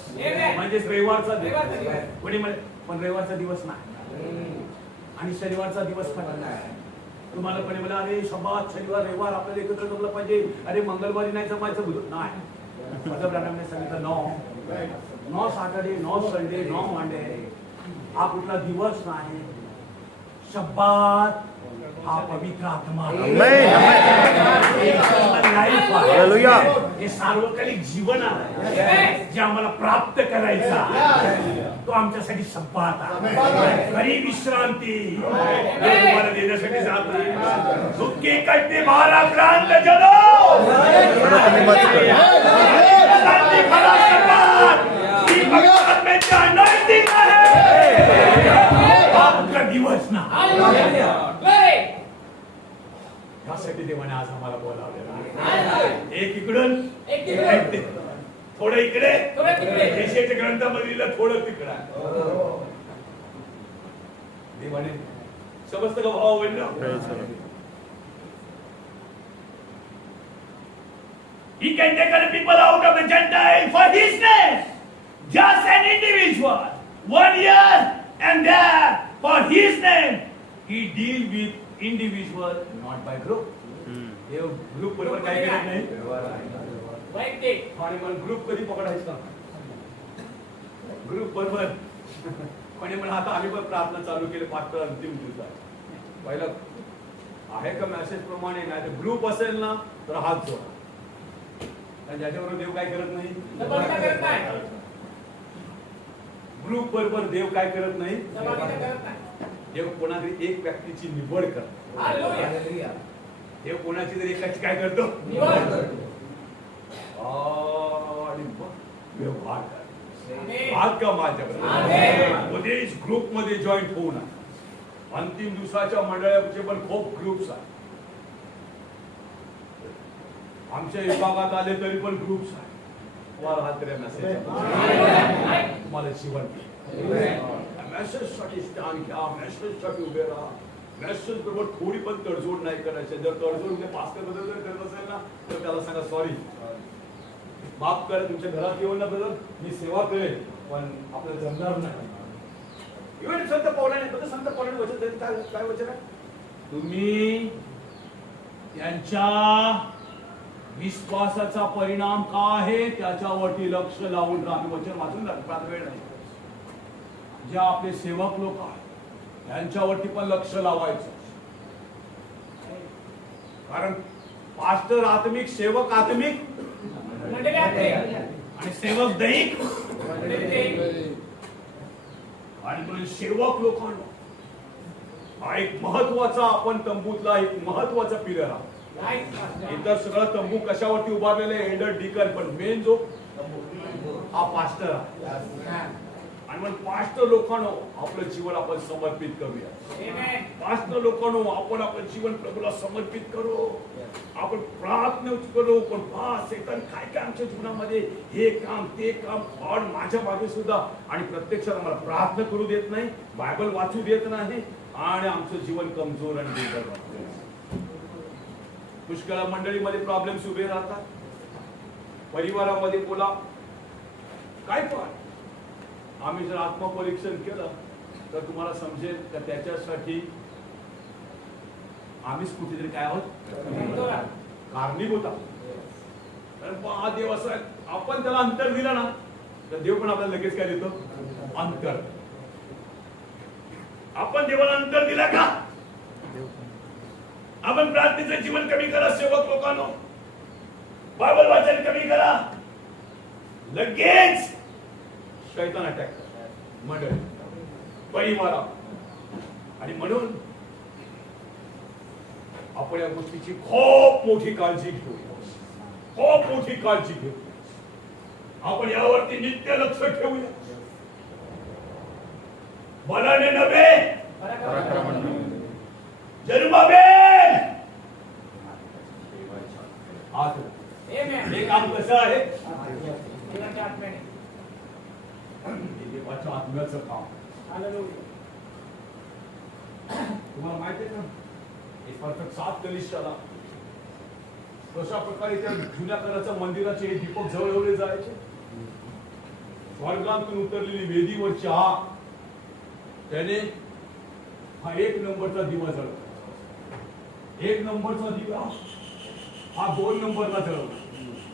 म्हणजेच रविवारचा दिवस. कोणी म्हणे पण रविवारचा दिवस नाही आणि शनिवारचा दिवस पण नाही. तुम्हाला कोणी म्हणा अरे शब्बात शनिवार रविवार आपल्याला एकत्र जमलं पाहिजे, अरे मंगळवारी नाही जमायचं नाही. पंतप्रधानांनी सांगितलं no Saturday, no Sunday, no Monday. हा कुठला दिवस नाही. शब्बात हा पवित्र आत्मा, हे सार्वकालिक जीवन आहे जे आम्हाला प्राप्त करायचा. तो आमच्यासाठी शब्बात आहे, खरी विश्रांती तुम्हाला देण्यासाठी जात आहे. दुःखी कट्टे भाराक्रांत जनो शांती खरा शब्बात ही परमेश्वराची anointing आहे. हा कुठला दिवस ना, यासाठी देवाने आज आम्हाला बोलावलेलं आहे. एक इकडून एक तिकडे, थोडं इकडे यशाच्या ग्रंथामधील थोडं तिकडं. देवाने समजतं का भाव बहिण? He can take the people out of the Gentile for his name, just an individual, 1 year and there for his name. He deal with individual, not by group. देव ग्रुप बरोबर काय करत नाही. आणि मग ग्रुप कधी पकडायचं? ग्रुप बरोबर कोणी म्हणा आता आम्ही पण प्रार्थना चालू केली 5 अंतिम दिवसात. पहिलं आहे का मेसेज प्रमाणे, नाही तर ग्रुप असेल ना तर हात जोडा. ज्याच्याबरोबर देव काय करत नाही. ग्रुप बरोबर देव काय करत नाही. देव कोणातरी एक व्यक्तीची निवड करतो. देव कोणाची तरी एकाची काय करतो, आणि व्यवहार करतो. भाग का माझ्याकडे उद्या ग्रुप मध्ये जॉईंट होऊ नका. अंतिम दिवसाच्या मंडळाचे पण खूप ग्रुप्स आहेत. आमच्या विभागात आले तरी पण ग्रुप्स आहेत. तुम्हाला हात करा मेसेज, तुम्हाला जीवन मेसेज साठी स्टॅन घ्या, मेसेज साठी उभे राहा. मेसेज बरोबर थोडी पण तडजोड नाही करायची. जर तडजोड पास्टर बद्दल जर करत असेल ना तर त्याला सांगा सॉरी, माफ करा. तुमच्या घरात येऊन ना बद्दल मी सेवा करेन पण आपल्याला जमणार नाही. इव्हन संत पौलाने संत पौलाने वचन काय वचन आहे, तुम्ही त्यांच्या विश्वासाचा परिणाम काय आहे त्याच्यावरती लक्ष लावून राहा. वचन वाचून राहा, वेळ नाही. जे आपले सेवक लोक आहेत त्यांच्यावरती पण लक्ष लावायचं. कारण पास्टर आत्मिक, सेवक आत्मिक आणि सेवक दैहिक. आणि म्हणून सेवक लोकांना हा एक महत्वाचा, आपण तंबूतला एक महत्वाचा पिलर आहे. इतर सगळं तंबू कशावरती उभारलेले, एल्डर, डीकन, पण मेन जो हा पास्टर आहे. आणि मग पास्टर लोकांनो आपलं जीवन आपण समर्पित करूया. पास्टर लोकांनो आपण आपलं जीवन प्रभूला समर्पित करू. आपण प्रार्थना करू. पण शैतान काय काय आमच्या जीवनामध्ये हे काम ते काम और माझ्या मागे सुद्धा आणि प्रत्यक्षात आम्हाला प्रार्थना करू देत नाही, बायबल वाचू देत नाही आणि आमचं जीवन कमजोर आणि दुर्बल वाटतं. पुष्कळ मंडळीमध्ये प्रॉब्लेम्स उभे राहतात. परिवारामध्ये बोला काय पण आम्ही जर आत्मपरीक्षण केलं तर तुम्हाला समजेल का त्याच्यासाठी आम्हीच कुठेतरी काय आहोत कारणीभूत आहोत. कारण हा देव असा आहे, आपण त्याला अंतर दिलं ना तर देव पण आपल्याला लगेच काय देतो अंतर. आपण देवाला अंतर दिला का? आपण प्रार्थनेचं जीवन कमी करा सेवक लोकांनो, बायबल वाचन कमी करा, लगेच शैतान अटॅक मंडळी परिवारा. आणि म्हणून आपण या गोष्टीची खूप मोठी काळजी घेऊ, खूप मोठी काळजी घेऊ. आपण यावरती नित्य लक्ष ठेवूया. बलाने नव्हे जन्माबेल. हे काम कसं आहे? देवाच्या आत्म्याचं काम. तुम्हाला माहिती आहे ना एक 7 कलिष्ठाला कशा प्रकारे त्या जुन्या कराच्या मंदिराचे हे दीपक जवळवले जायचे. स्वर्गातून उतरलेली वेदीवर चहा त्याने हा 1 नंबरचा दिवा जळवला. 1 नंबरचा दिवा हा 2 नंबरला जळवला.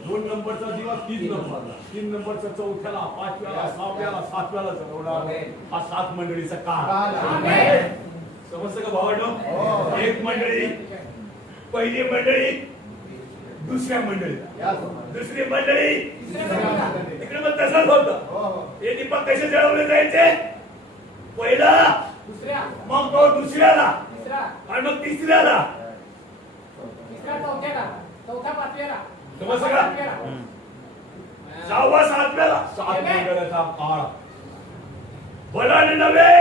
2 नंबरचा दिवा 3 नंबरला, 3 नंबरचा 4थ्याला, 5व्याला, 6व्याला, 7व्याला जळवणार. हा 7 मंडळीचा काळ. समजतं का भावांनो? एक मंडळी, पहिली मंडळी, दुसऱ्या मंडळी, दुसरी मंडळी, तिकडे मग तसंच होतं. हे दीपक कसे जळवले जायचे? पहिला, मग तो दुसऱ्याला आणि मग तिसऱ्याला, समजतं का? 6व्या 7व्याला 7 मंडळाचा काळ. बलाने नव्हे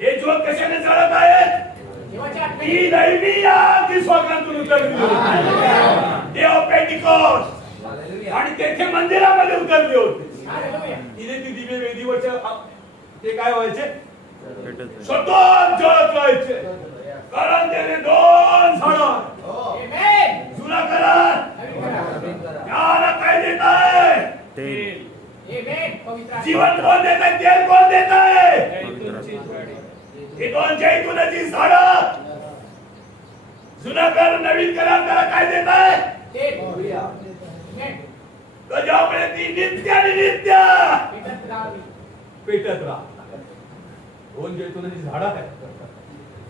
हे ज्योत कशाने जळत आहेत? ती दैवी आग जी स्वर्गातून उतरली होती. देव पेंटिकॉस्ट आणि तेथे मंदिरामध्ये उतरले होते. तिने ती दिवे वेदीवरच्या ते काय व्हायचे? सतत जळत राहायचे. कारण त्याने 2 झाडं जुना करार त्याला काय देत आहे? जीवन कोण देत आहे? तेल कोण देत आहे? हे 2 जैतुनाची झाडं. जुना कर नवीन करार त्याला काय देत आहे? त्याच्यामुळे ती नित्य आणि नित्य पेटत राहा. 2 जैतुनाची झाडं आहे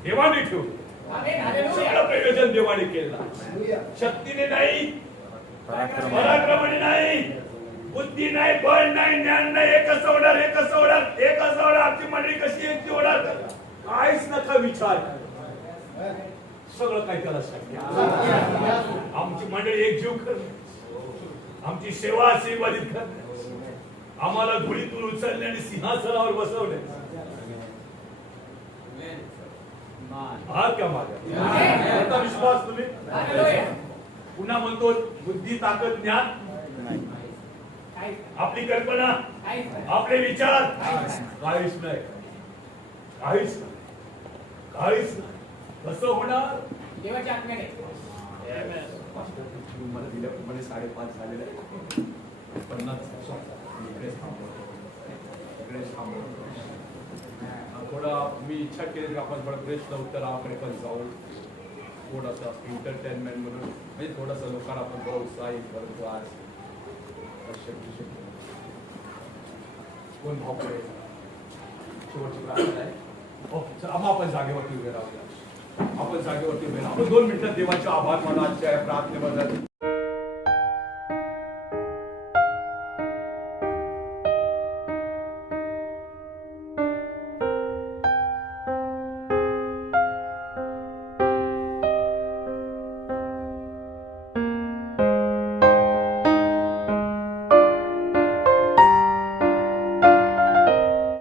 देवाने ठेवली. सगळं प्रयोजन देवाने केलं. शक्तीने नाही, पराक्रमाने नाही, बुद्धी नाही, बळ नाही, ज्ञान नाही. एकच होणार, एकच होणार, एकच होणार. आमची मंडळी कशी एकटी होणार? काहीच नका विचार. सगळं काही त्याला शक्य. आमची मंडळी एकजीव करणे, आमची सेवा आशीर्वादित करणे, आम्हाला धुळीतून उचलणे आणि सिंहासनावर बसवणे. हा क्या माझा विश्वास तुम्ही? पुन्हा म्हणतो बुद्धी, ताकद, ज्ञान, आपली कल्पना, आपले विचार काहीच नाही, काहीच नाही, काहीच नाही. कसं होणार? देवाच्या आत्म्याने. मला दिल्याप्रमाणे 5:30 झालेले आहे. 50 इकडेच थांबलो. थोडा मी इच्छा केली की आपण थोडा प्रश्न उत्तराकडे पण जाऊ, थोडासा एंटरटेनमेंट म्हणून, म्हणजे थोडासा लोकांना आपण थोडा उत्साहित करतो. आज कोण भाव करायचा? शेवटची प्रार्थना आहे. आपण जागेवरती उभे राहूया. आपण जागेवरती उभे राहू. आपण 2 मिनिटात देवाचे आभार माना आजच्या प्रार्थनेबद्दल.